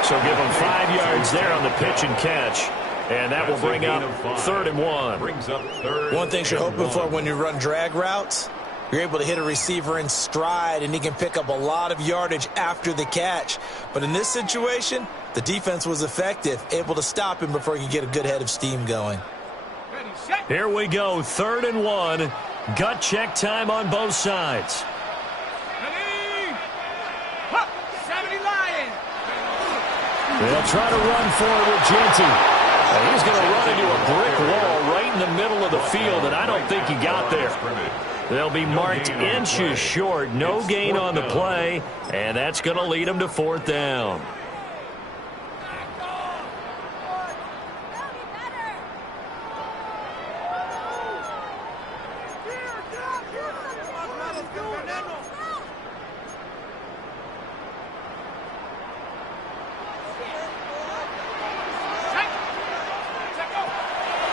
So give them 5 yards there on the pitch and catch. And that will bring up 3rd and 1. One thing you're hoping for when you run drag routes, you're able to hit a receiver in stride, and he can pick up a lot of yardage after the catch. But in this situation, the defense was effective, able to stop him before he could get a good head of steam going. Here we go, 3rd and 1. Gut check time on both sides. They'll try to run for it with Genty. And he's going to run into a brick wall right in the middle of the field, and I don't think he got there. They'll be marked inches short. No gain on the play, and that's going to lead them to 4th down.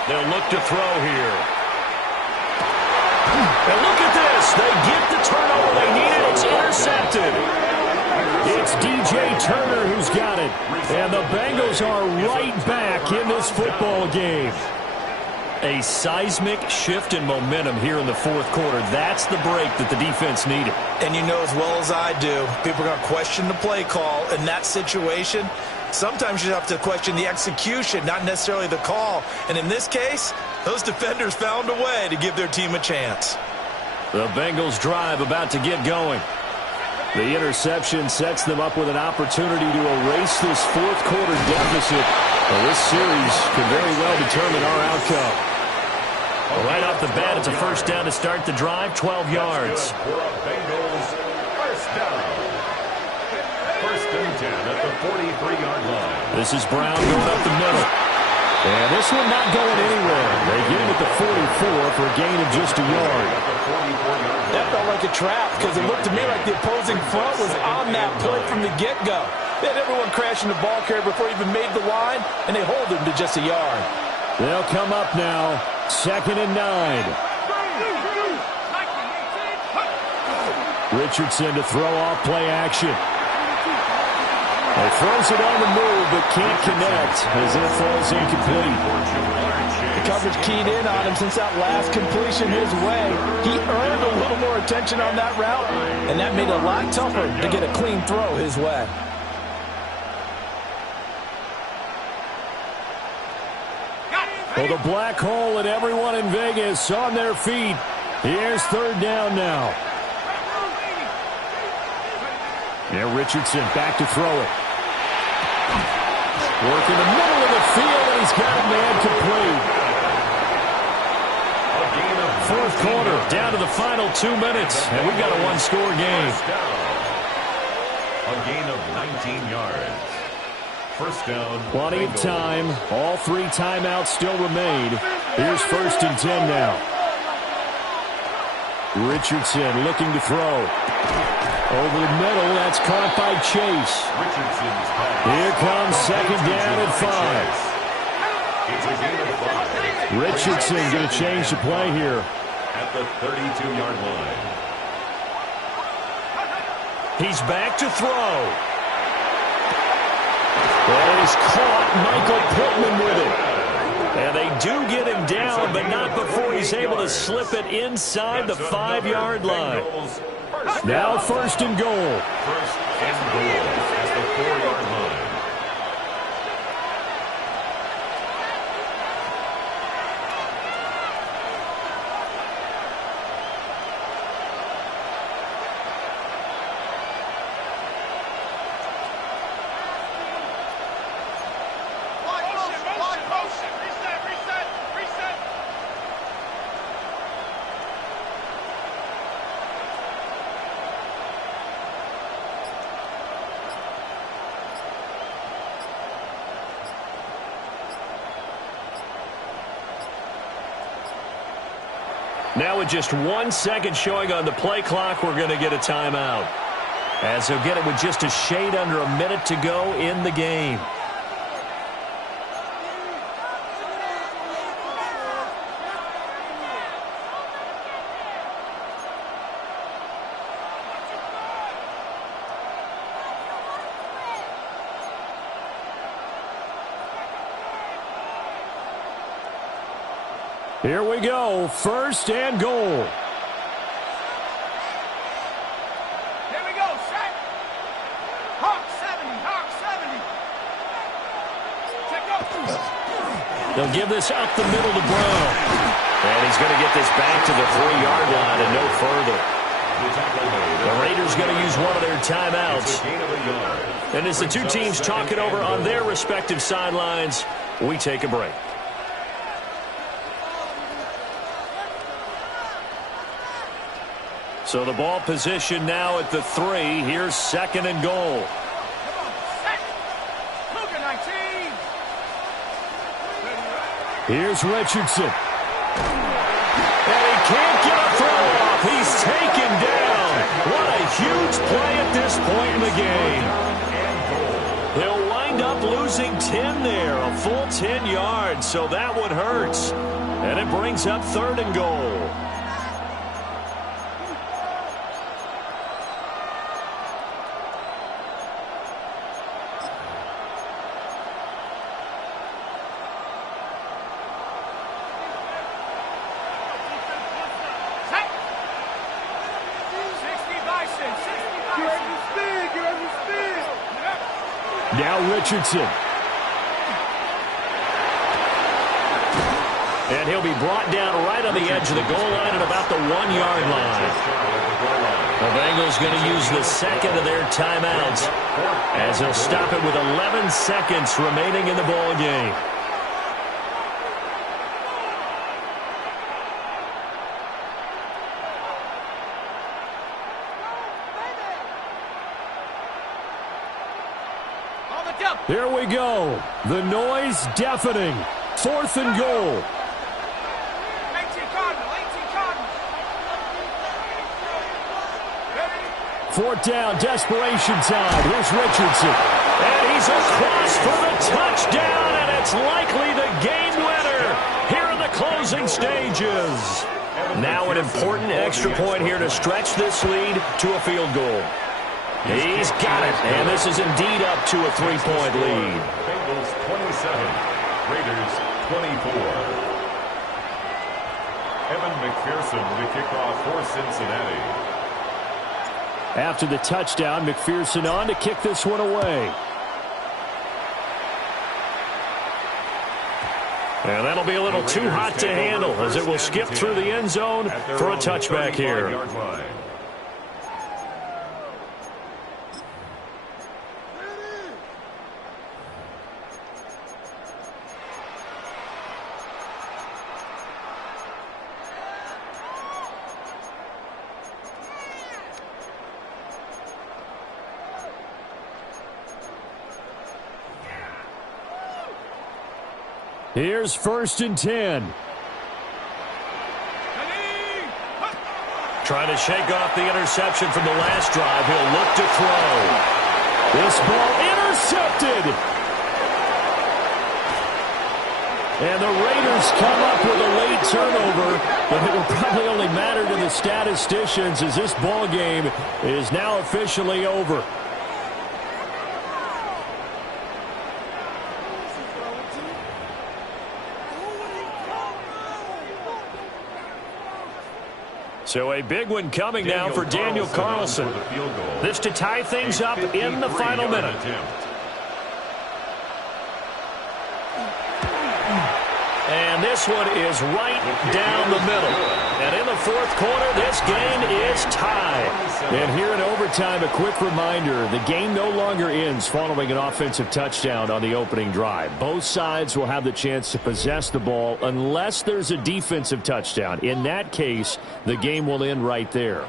They'll look to throw here. And look at this. They get the turnover they needed. It's intercepted. It's DJ Turner who's got it. And the Bengals are right back in this football game. A seismic shift in momentum here in the 4th quarter. That's the break that the defense needed. And you know as well as I do, people are going to question the play call in that situation. Sometimes you have to question the execution, not necessarily the call. And in this case, those defenders found a way to give their team a chance. The Bengals drive about to get going. The interception sets them up with an opportunity to erase this 4th quarter deficit. Well, this series could very well determine our outcome. Right off the bat, it's a 1st down to start the drive, 12 yards. Bengals first down. 1st and 10 at the 43-yard line. This is Brown going up the middle. And this one not going anywhere. They get him at the 44 for a gain of just a yard. That felt like a trap because it looked to me like the opposing front was on that play from the get-go. They had everyone crashing the ball carrier before he even made the line, and they hold him to just a yard. They'll come up now, 2nd and 9. Richardson to throw off play action. He throws it on the move, but can't connect as it falls incomplete. The coverage keyed in on him since that last completion his way. He earned a little more attention on that route, and that made it a lot tougher to get a clean throw his way. Well, the black hole and everyone in Vegas on their feet. Here's 3rd down now. Yeah, Richardson back to throw it. Work in the middle of the field, and he's got it man complete. 4th quarter, down to the final 2 minutes, and we've got a 1-score game. A gain of 19 yards. 1st down. Plenty of time. All 3 timeouts still remain. Here's 1st and 10 now. Richardson looking to throw. Over the middle, that's caught by Chase. Here comes 2nd down and 5. Richardson going to change the play here. At the 32-yard line. He's back to throw. And he's caught Michael Pittman with it. And they do get him down, but not before he's able to slip it inside the 5-yard line. Now 1st and goal. 1st and goal at the 4-yard line. Now with just 1 second showing on the play clock, we're going to get a timeout. As they'll get it with just a shade under a minute to go in the game. Here we go, 1st and goal. Here we go, set. Hawk 70, Hawk 70. Check up. They'll give this up the middle to Brown. And he's going to get this back to the 3-yard line and no further. The Raiders going to use one of their timeouts. And as the two teams talk it over on their respective sidelines, we take a break. So the ball position now at the 3. Here's 2nd and goal. Come on, set. Cougar 19. Here's Richardson. And he can't get a throw off. He's taken down. What a huge play at this point in the game. He'll wind up losing 10 there, a full 10 yards, so that one hurts. And it brings up 3rd and goal. Now Richardson. And he'll be brought down right on the edge of the goal line at about the 1-yard line. The Bengals going to use the 2nd of their timeouts as they'll stop it with 11 seconds remaining in the ball game. Here we go. The noise deafening. 4th and goal. 18 Cardinal, 18 Cardinal. 4th down, desperation time. Here's Richardson. And he's across for the touchdown, and it's likely the game winner here in the closing stages. Now an important extra point here to stretch this lead to a field goal. He's got it, and this is indeed up to a 3-point lead. Bengals 27, Raiders 24. Evan McPherson to kick off for Cincinnati. After the touchdown, McPherson on to kick this one away. And that'll be a little too hot to handle as it will skip through the end zone for a touchback here. Here's 1st and 10. Trying to shake off the interception from the last drive. He'll look to throw. This ball intercepted. And the Raiders come up with a late turnover, but it will probably only matter to the statisticians as this ball game is now officially over. So a big one coming now for Daniel Carlson. This to tie things up in the final minute. And this one is right down the middle. And in the 4th quarter, this game is tied. And here in overtime, a quick reminder, the game no longer ends following an offensive touchdown on the opening drive. Both sides will have the chance to possess the ball unless there's a defensive touchdown. In that case, the game will end right there.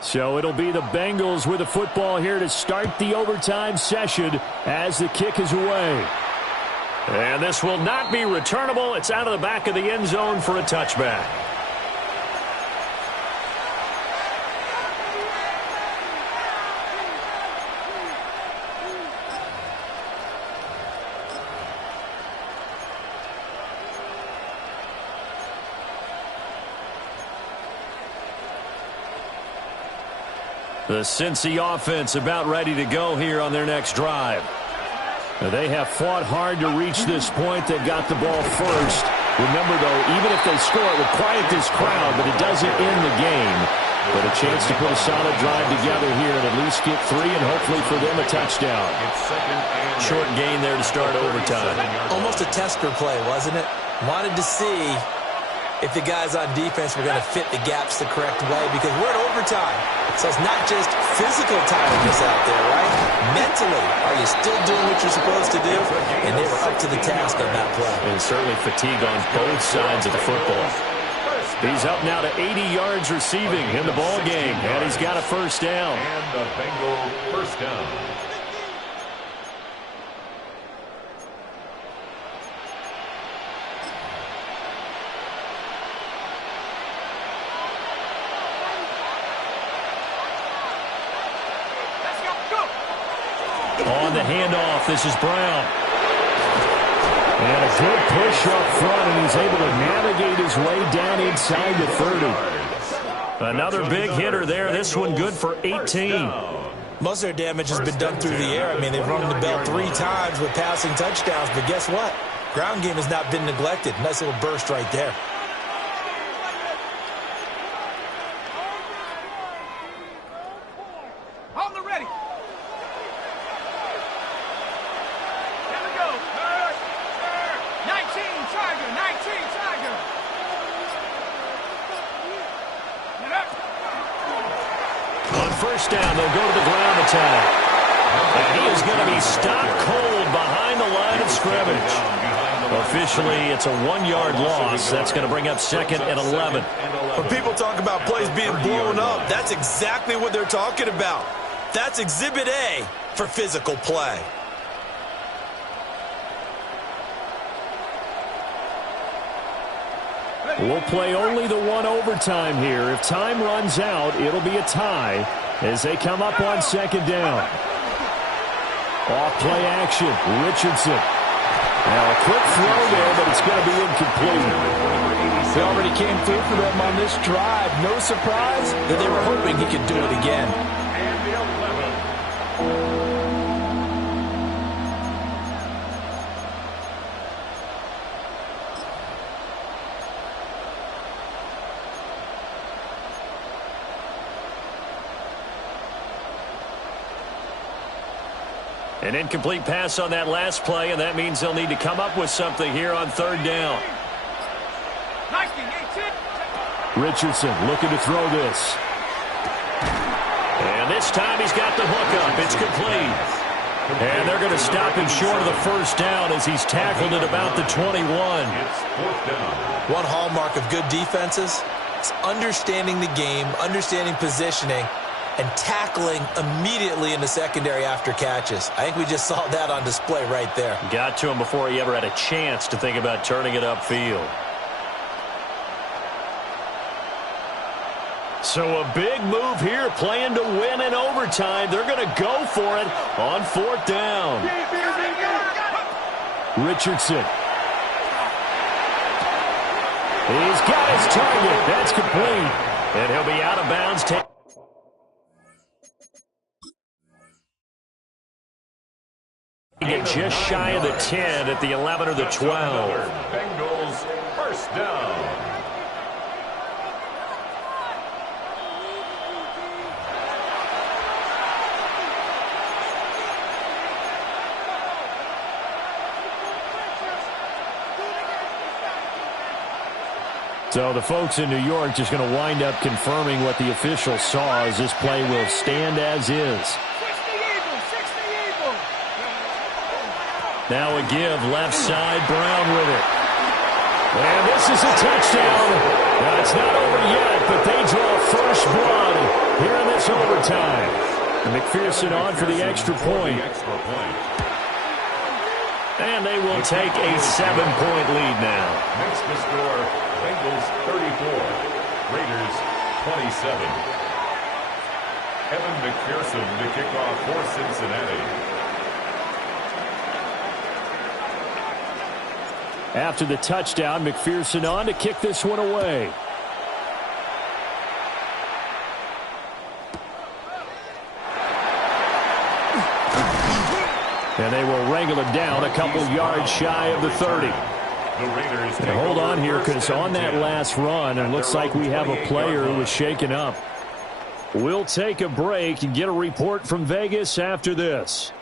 So it'll be the Bengals with the football here to start the overtime session as the kick is away. And this will not be returnable. It's out of the back of the end zone for a touchback. The Cincy offense about ready to go here on their next drive. They have fought hard to reach this point. They've got the ball first. Remember, though, even if they score, it would quiet this crowd, but it doesn't end the game. But a chance to put a solid drive together here and at least get 3 and hopefully for them a touchdown. Short gain there to start overtime. Almost a tester play, wasn't it? Wanted to see if the guys on defense were going to fit the gaps the correct way, because we're in overtime. So it's not just physical tiredness out there, right? Mentally, are you still doing what you're supposed to do? And they were up to the task on that play. And certainly fatigue on both sides of the football. He's up now to 80 yards receiving in the ball game, and he's got a first down. And the Bengals first down. On the handoff, this is Brown. And a good push up front, and he's able to navigate his way down inside the 30. Another big hitter there. This one good for 18. Most of their damage has been done through the air. I mean, they've run the bell 3 times with passing touchdowns, but guess what? Ground game has not been neglected. Nice little burst right there. On the ready. Here we go. 19 Tiger, 19 Tiger. On first down, they'll go to the ground attack. And he is going to be stopped cold behind the line of scrimmage. Officially, it's a 1-yard loss. That's going to bring up 2nd and 11. When people talk about plays being blown up, that's exactly what they're talking about. That's Exhibit A for physical play. We'll play only the 1 overtime here. If time runs out, it'll be a tie as they come up on 2nd down. Off play action, Richardson. Now a quick throw there, but it's going to be incomplete. He already came through for them on this drive. No surprise that they were hoping he could do it again. And the 11. An incomplete pass on that last play, and that means they'll need to come up with something here on 3rd down. 19, 18. Richardson looking to throw this. And this time he's got the hook up. It's complete. And they're going to stop him short of the first down as he's tackled at about the 21. One hallmark of good defenses is understanding the game, understanding positioning, and tackling immediately in the secondary after catches. I think we just saw that on display right there. Got to him before he ever had a chance to think about turning it upfield. So a big move here, playing to win in overtime. They're going to go for it on 4th down. Richardson. He's got his target. That's complete. And he'll be out of bounds. Get just shy of the 10 at the 11 or the 12. Bengals first down. So the folks in New York just going to wind up confirming what the officials saw as this play will stand as is. Now a give, left side, Brown with it. And this is a touchdown. Now it's not over yet, but they draw first blood here in this overtime. And McPherson on for the extra point. And they will take a 7-point lead now. Makes the score Bengals 34, Raiders 27. Evan McPherson to kick off for Cincinnati. After the touchdown, McPherson on to kick this one away. And they will wrangle it down a couple yards shy of the 30. And hold on here, because on that last run, it looks like we have a player who was shaken up. We'll take a break and get a report from Vegas after this.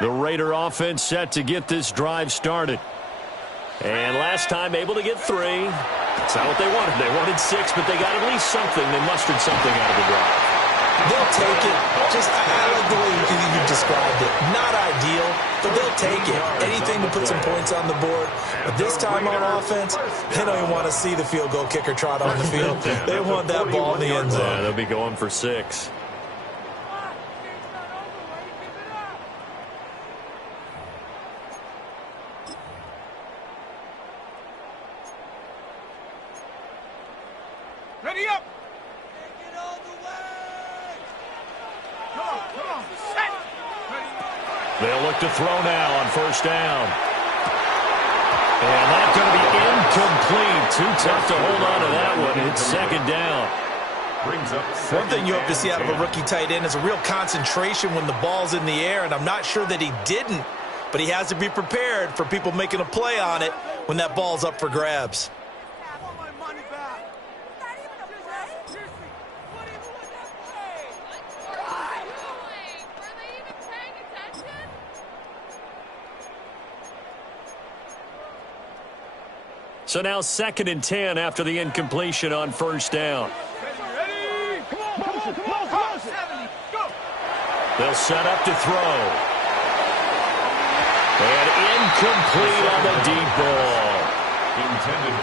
The Raider offense set to get this drive started. And last time able to get 3. That's not what they wanted. They wanted 6, but they got at least something. They mustered something out of the drive. They'll take it. I like the way you described it. Not ideal, but they'll take it. Anything to put some points on the board. But this time on offense, they don't even want to see the field goal kicker trot on the field. They want that ball in the end zone. Yeah, they'll be going for 6. Ready up. Take it all the way. Come on, set. Ready. They'll look to throw now on first down. And that's going to be incomplete. Too tough to hold on to that one. It's second down. One thing you hope to see out of a rookie tight end is a real concentration when the ball's in the air, and I'm not sure that he didn't, but he has to be prepared for people making a play on it when that ball's up for grabs. So now 2nd and 10 after the incompletion on first down. Ready. Come on. 70. Go. They'll set up to throw. And incomplete on the deep ball.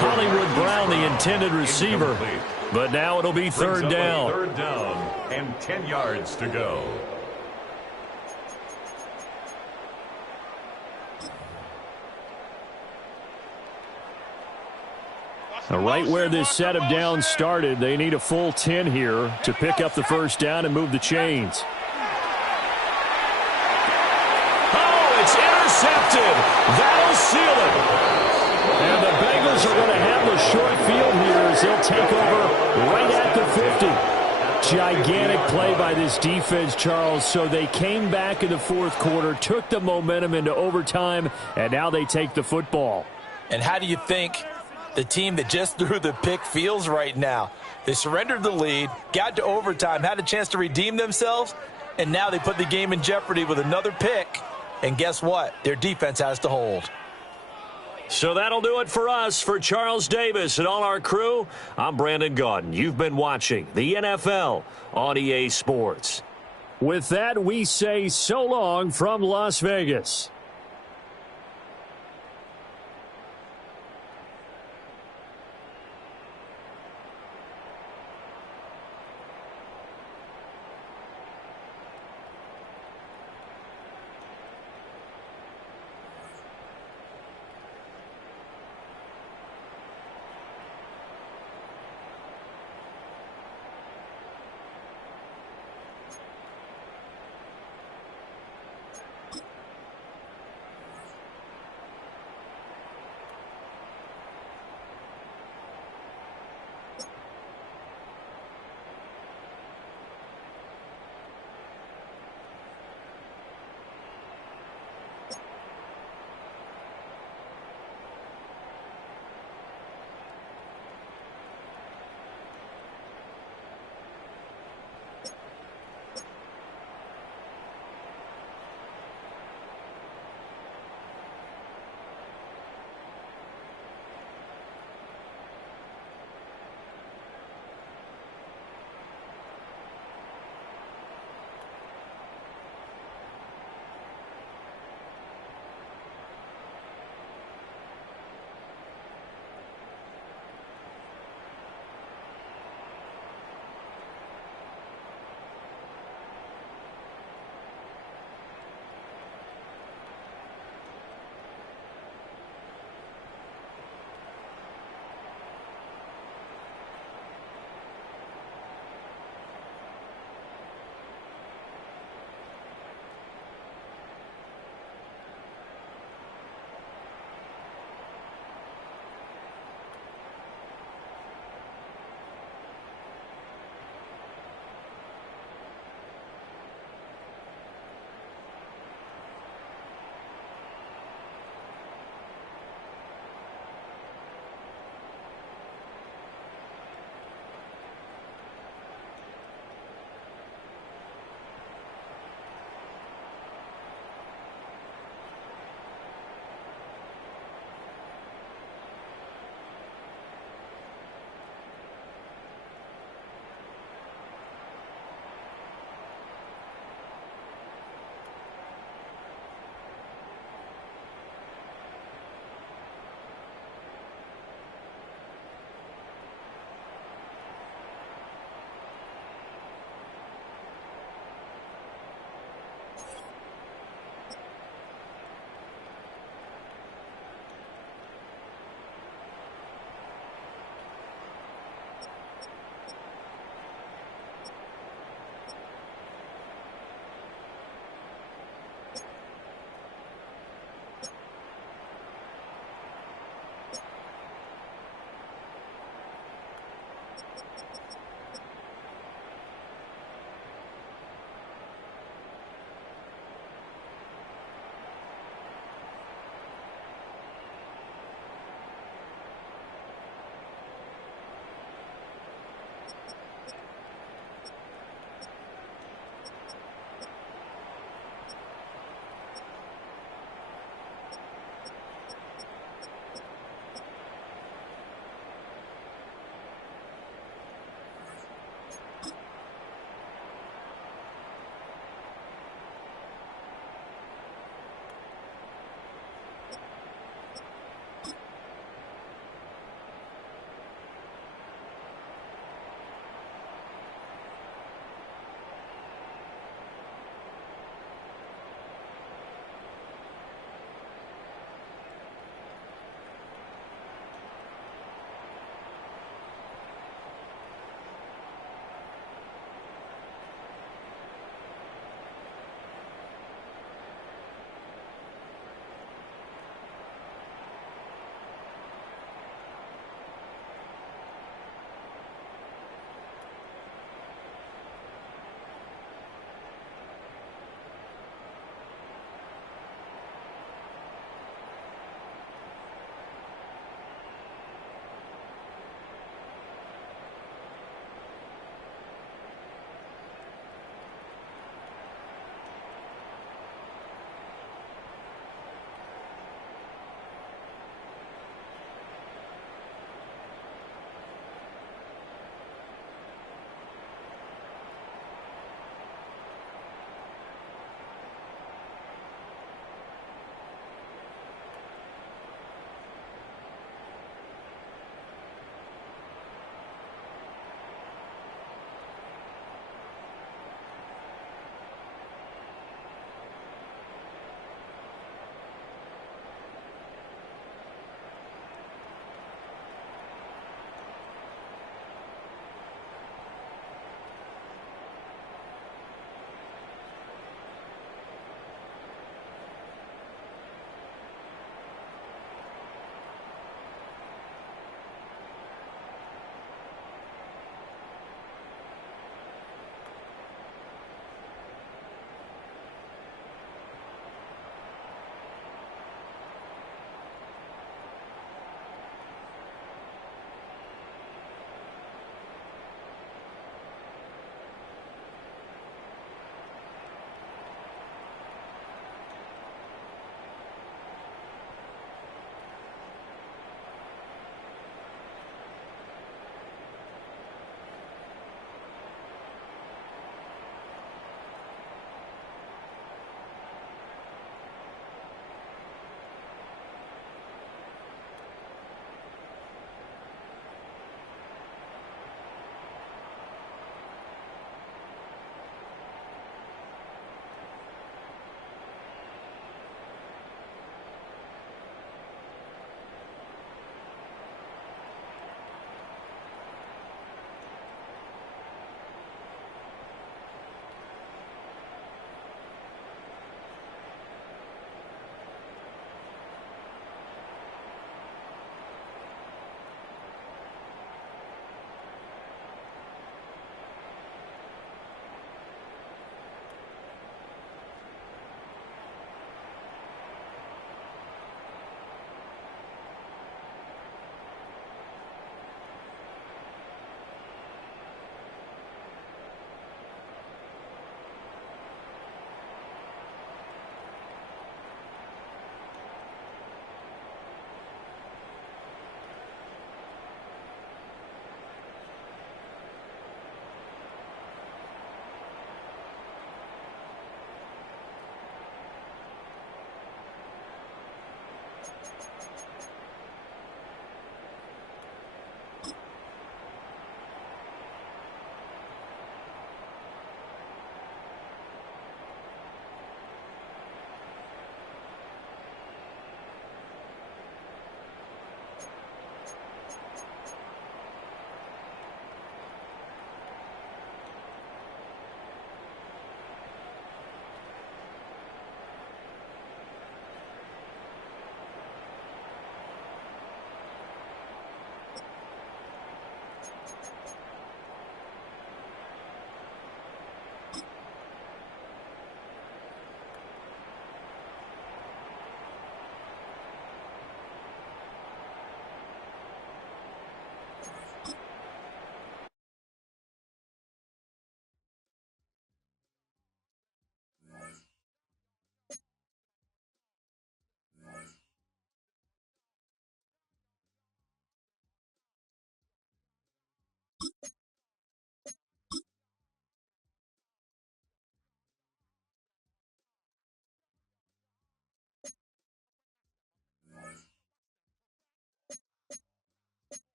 Hollywood Brown, the intended receiver. But now it'll be third down. Third down and 10 yards to go. Right where this set of downs started, they need a full 10 here to pick up the first down and move the chains. Oh, it's intercepted. That'll seal it. And the Bengals are going to have the short field here as they'll take over right at the 50. Gigantic play by this defense, Charles. So they came back in the fourth quarter, took the momentum into overtime, and now they take the football. And how do you think the team that just threw the pick feels right now? They surrendered the lead, got to overtime, had a chance to redeem themselves, and now they put the game in jeopardy with another pick. And guess what? Their defense has to hold. So that'll do it for us. For Charles Davis and all our crew, I'm Brandon Gaudin. You've been watching the NFL on EA Sports. With that, we say so long from Las Vegas.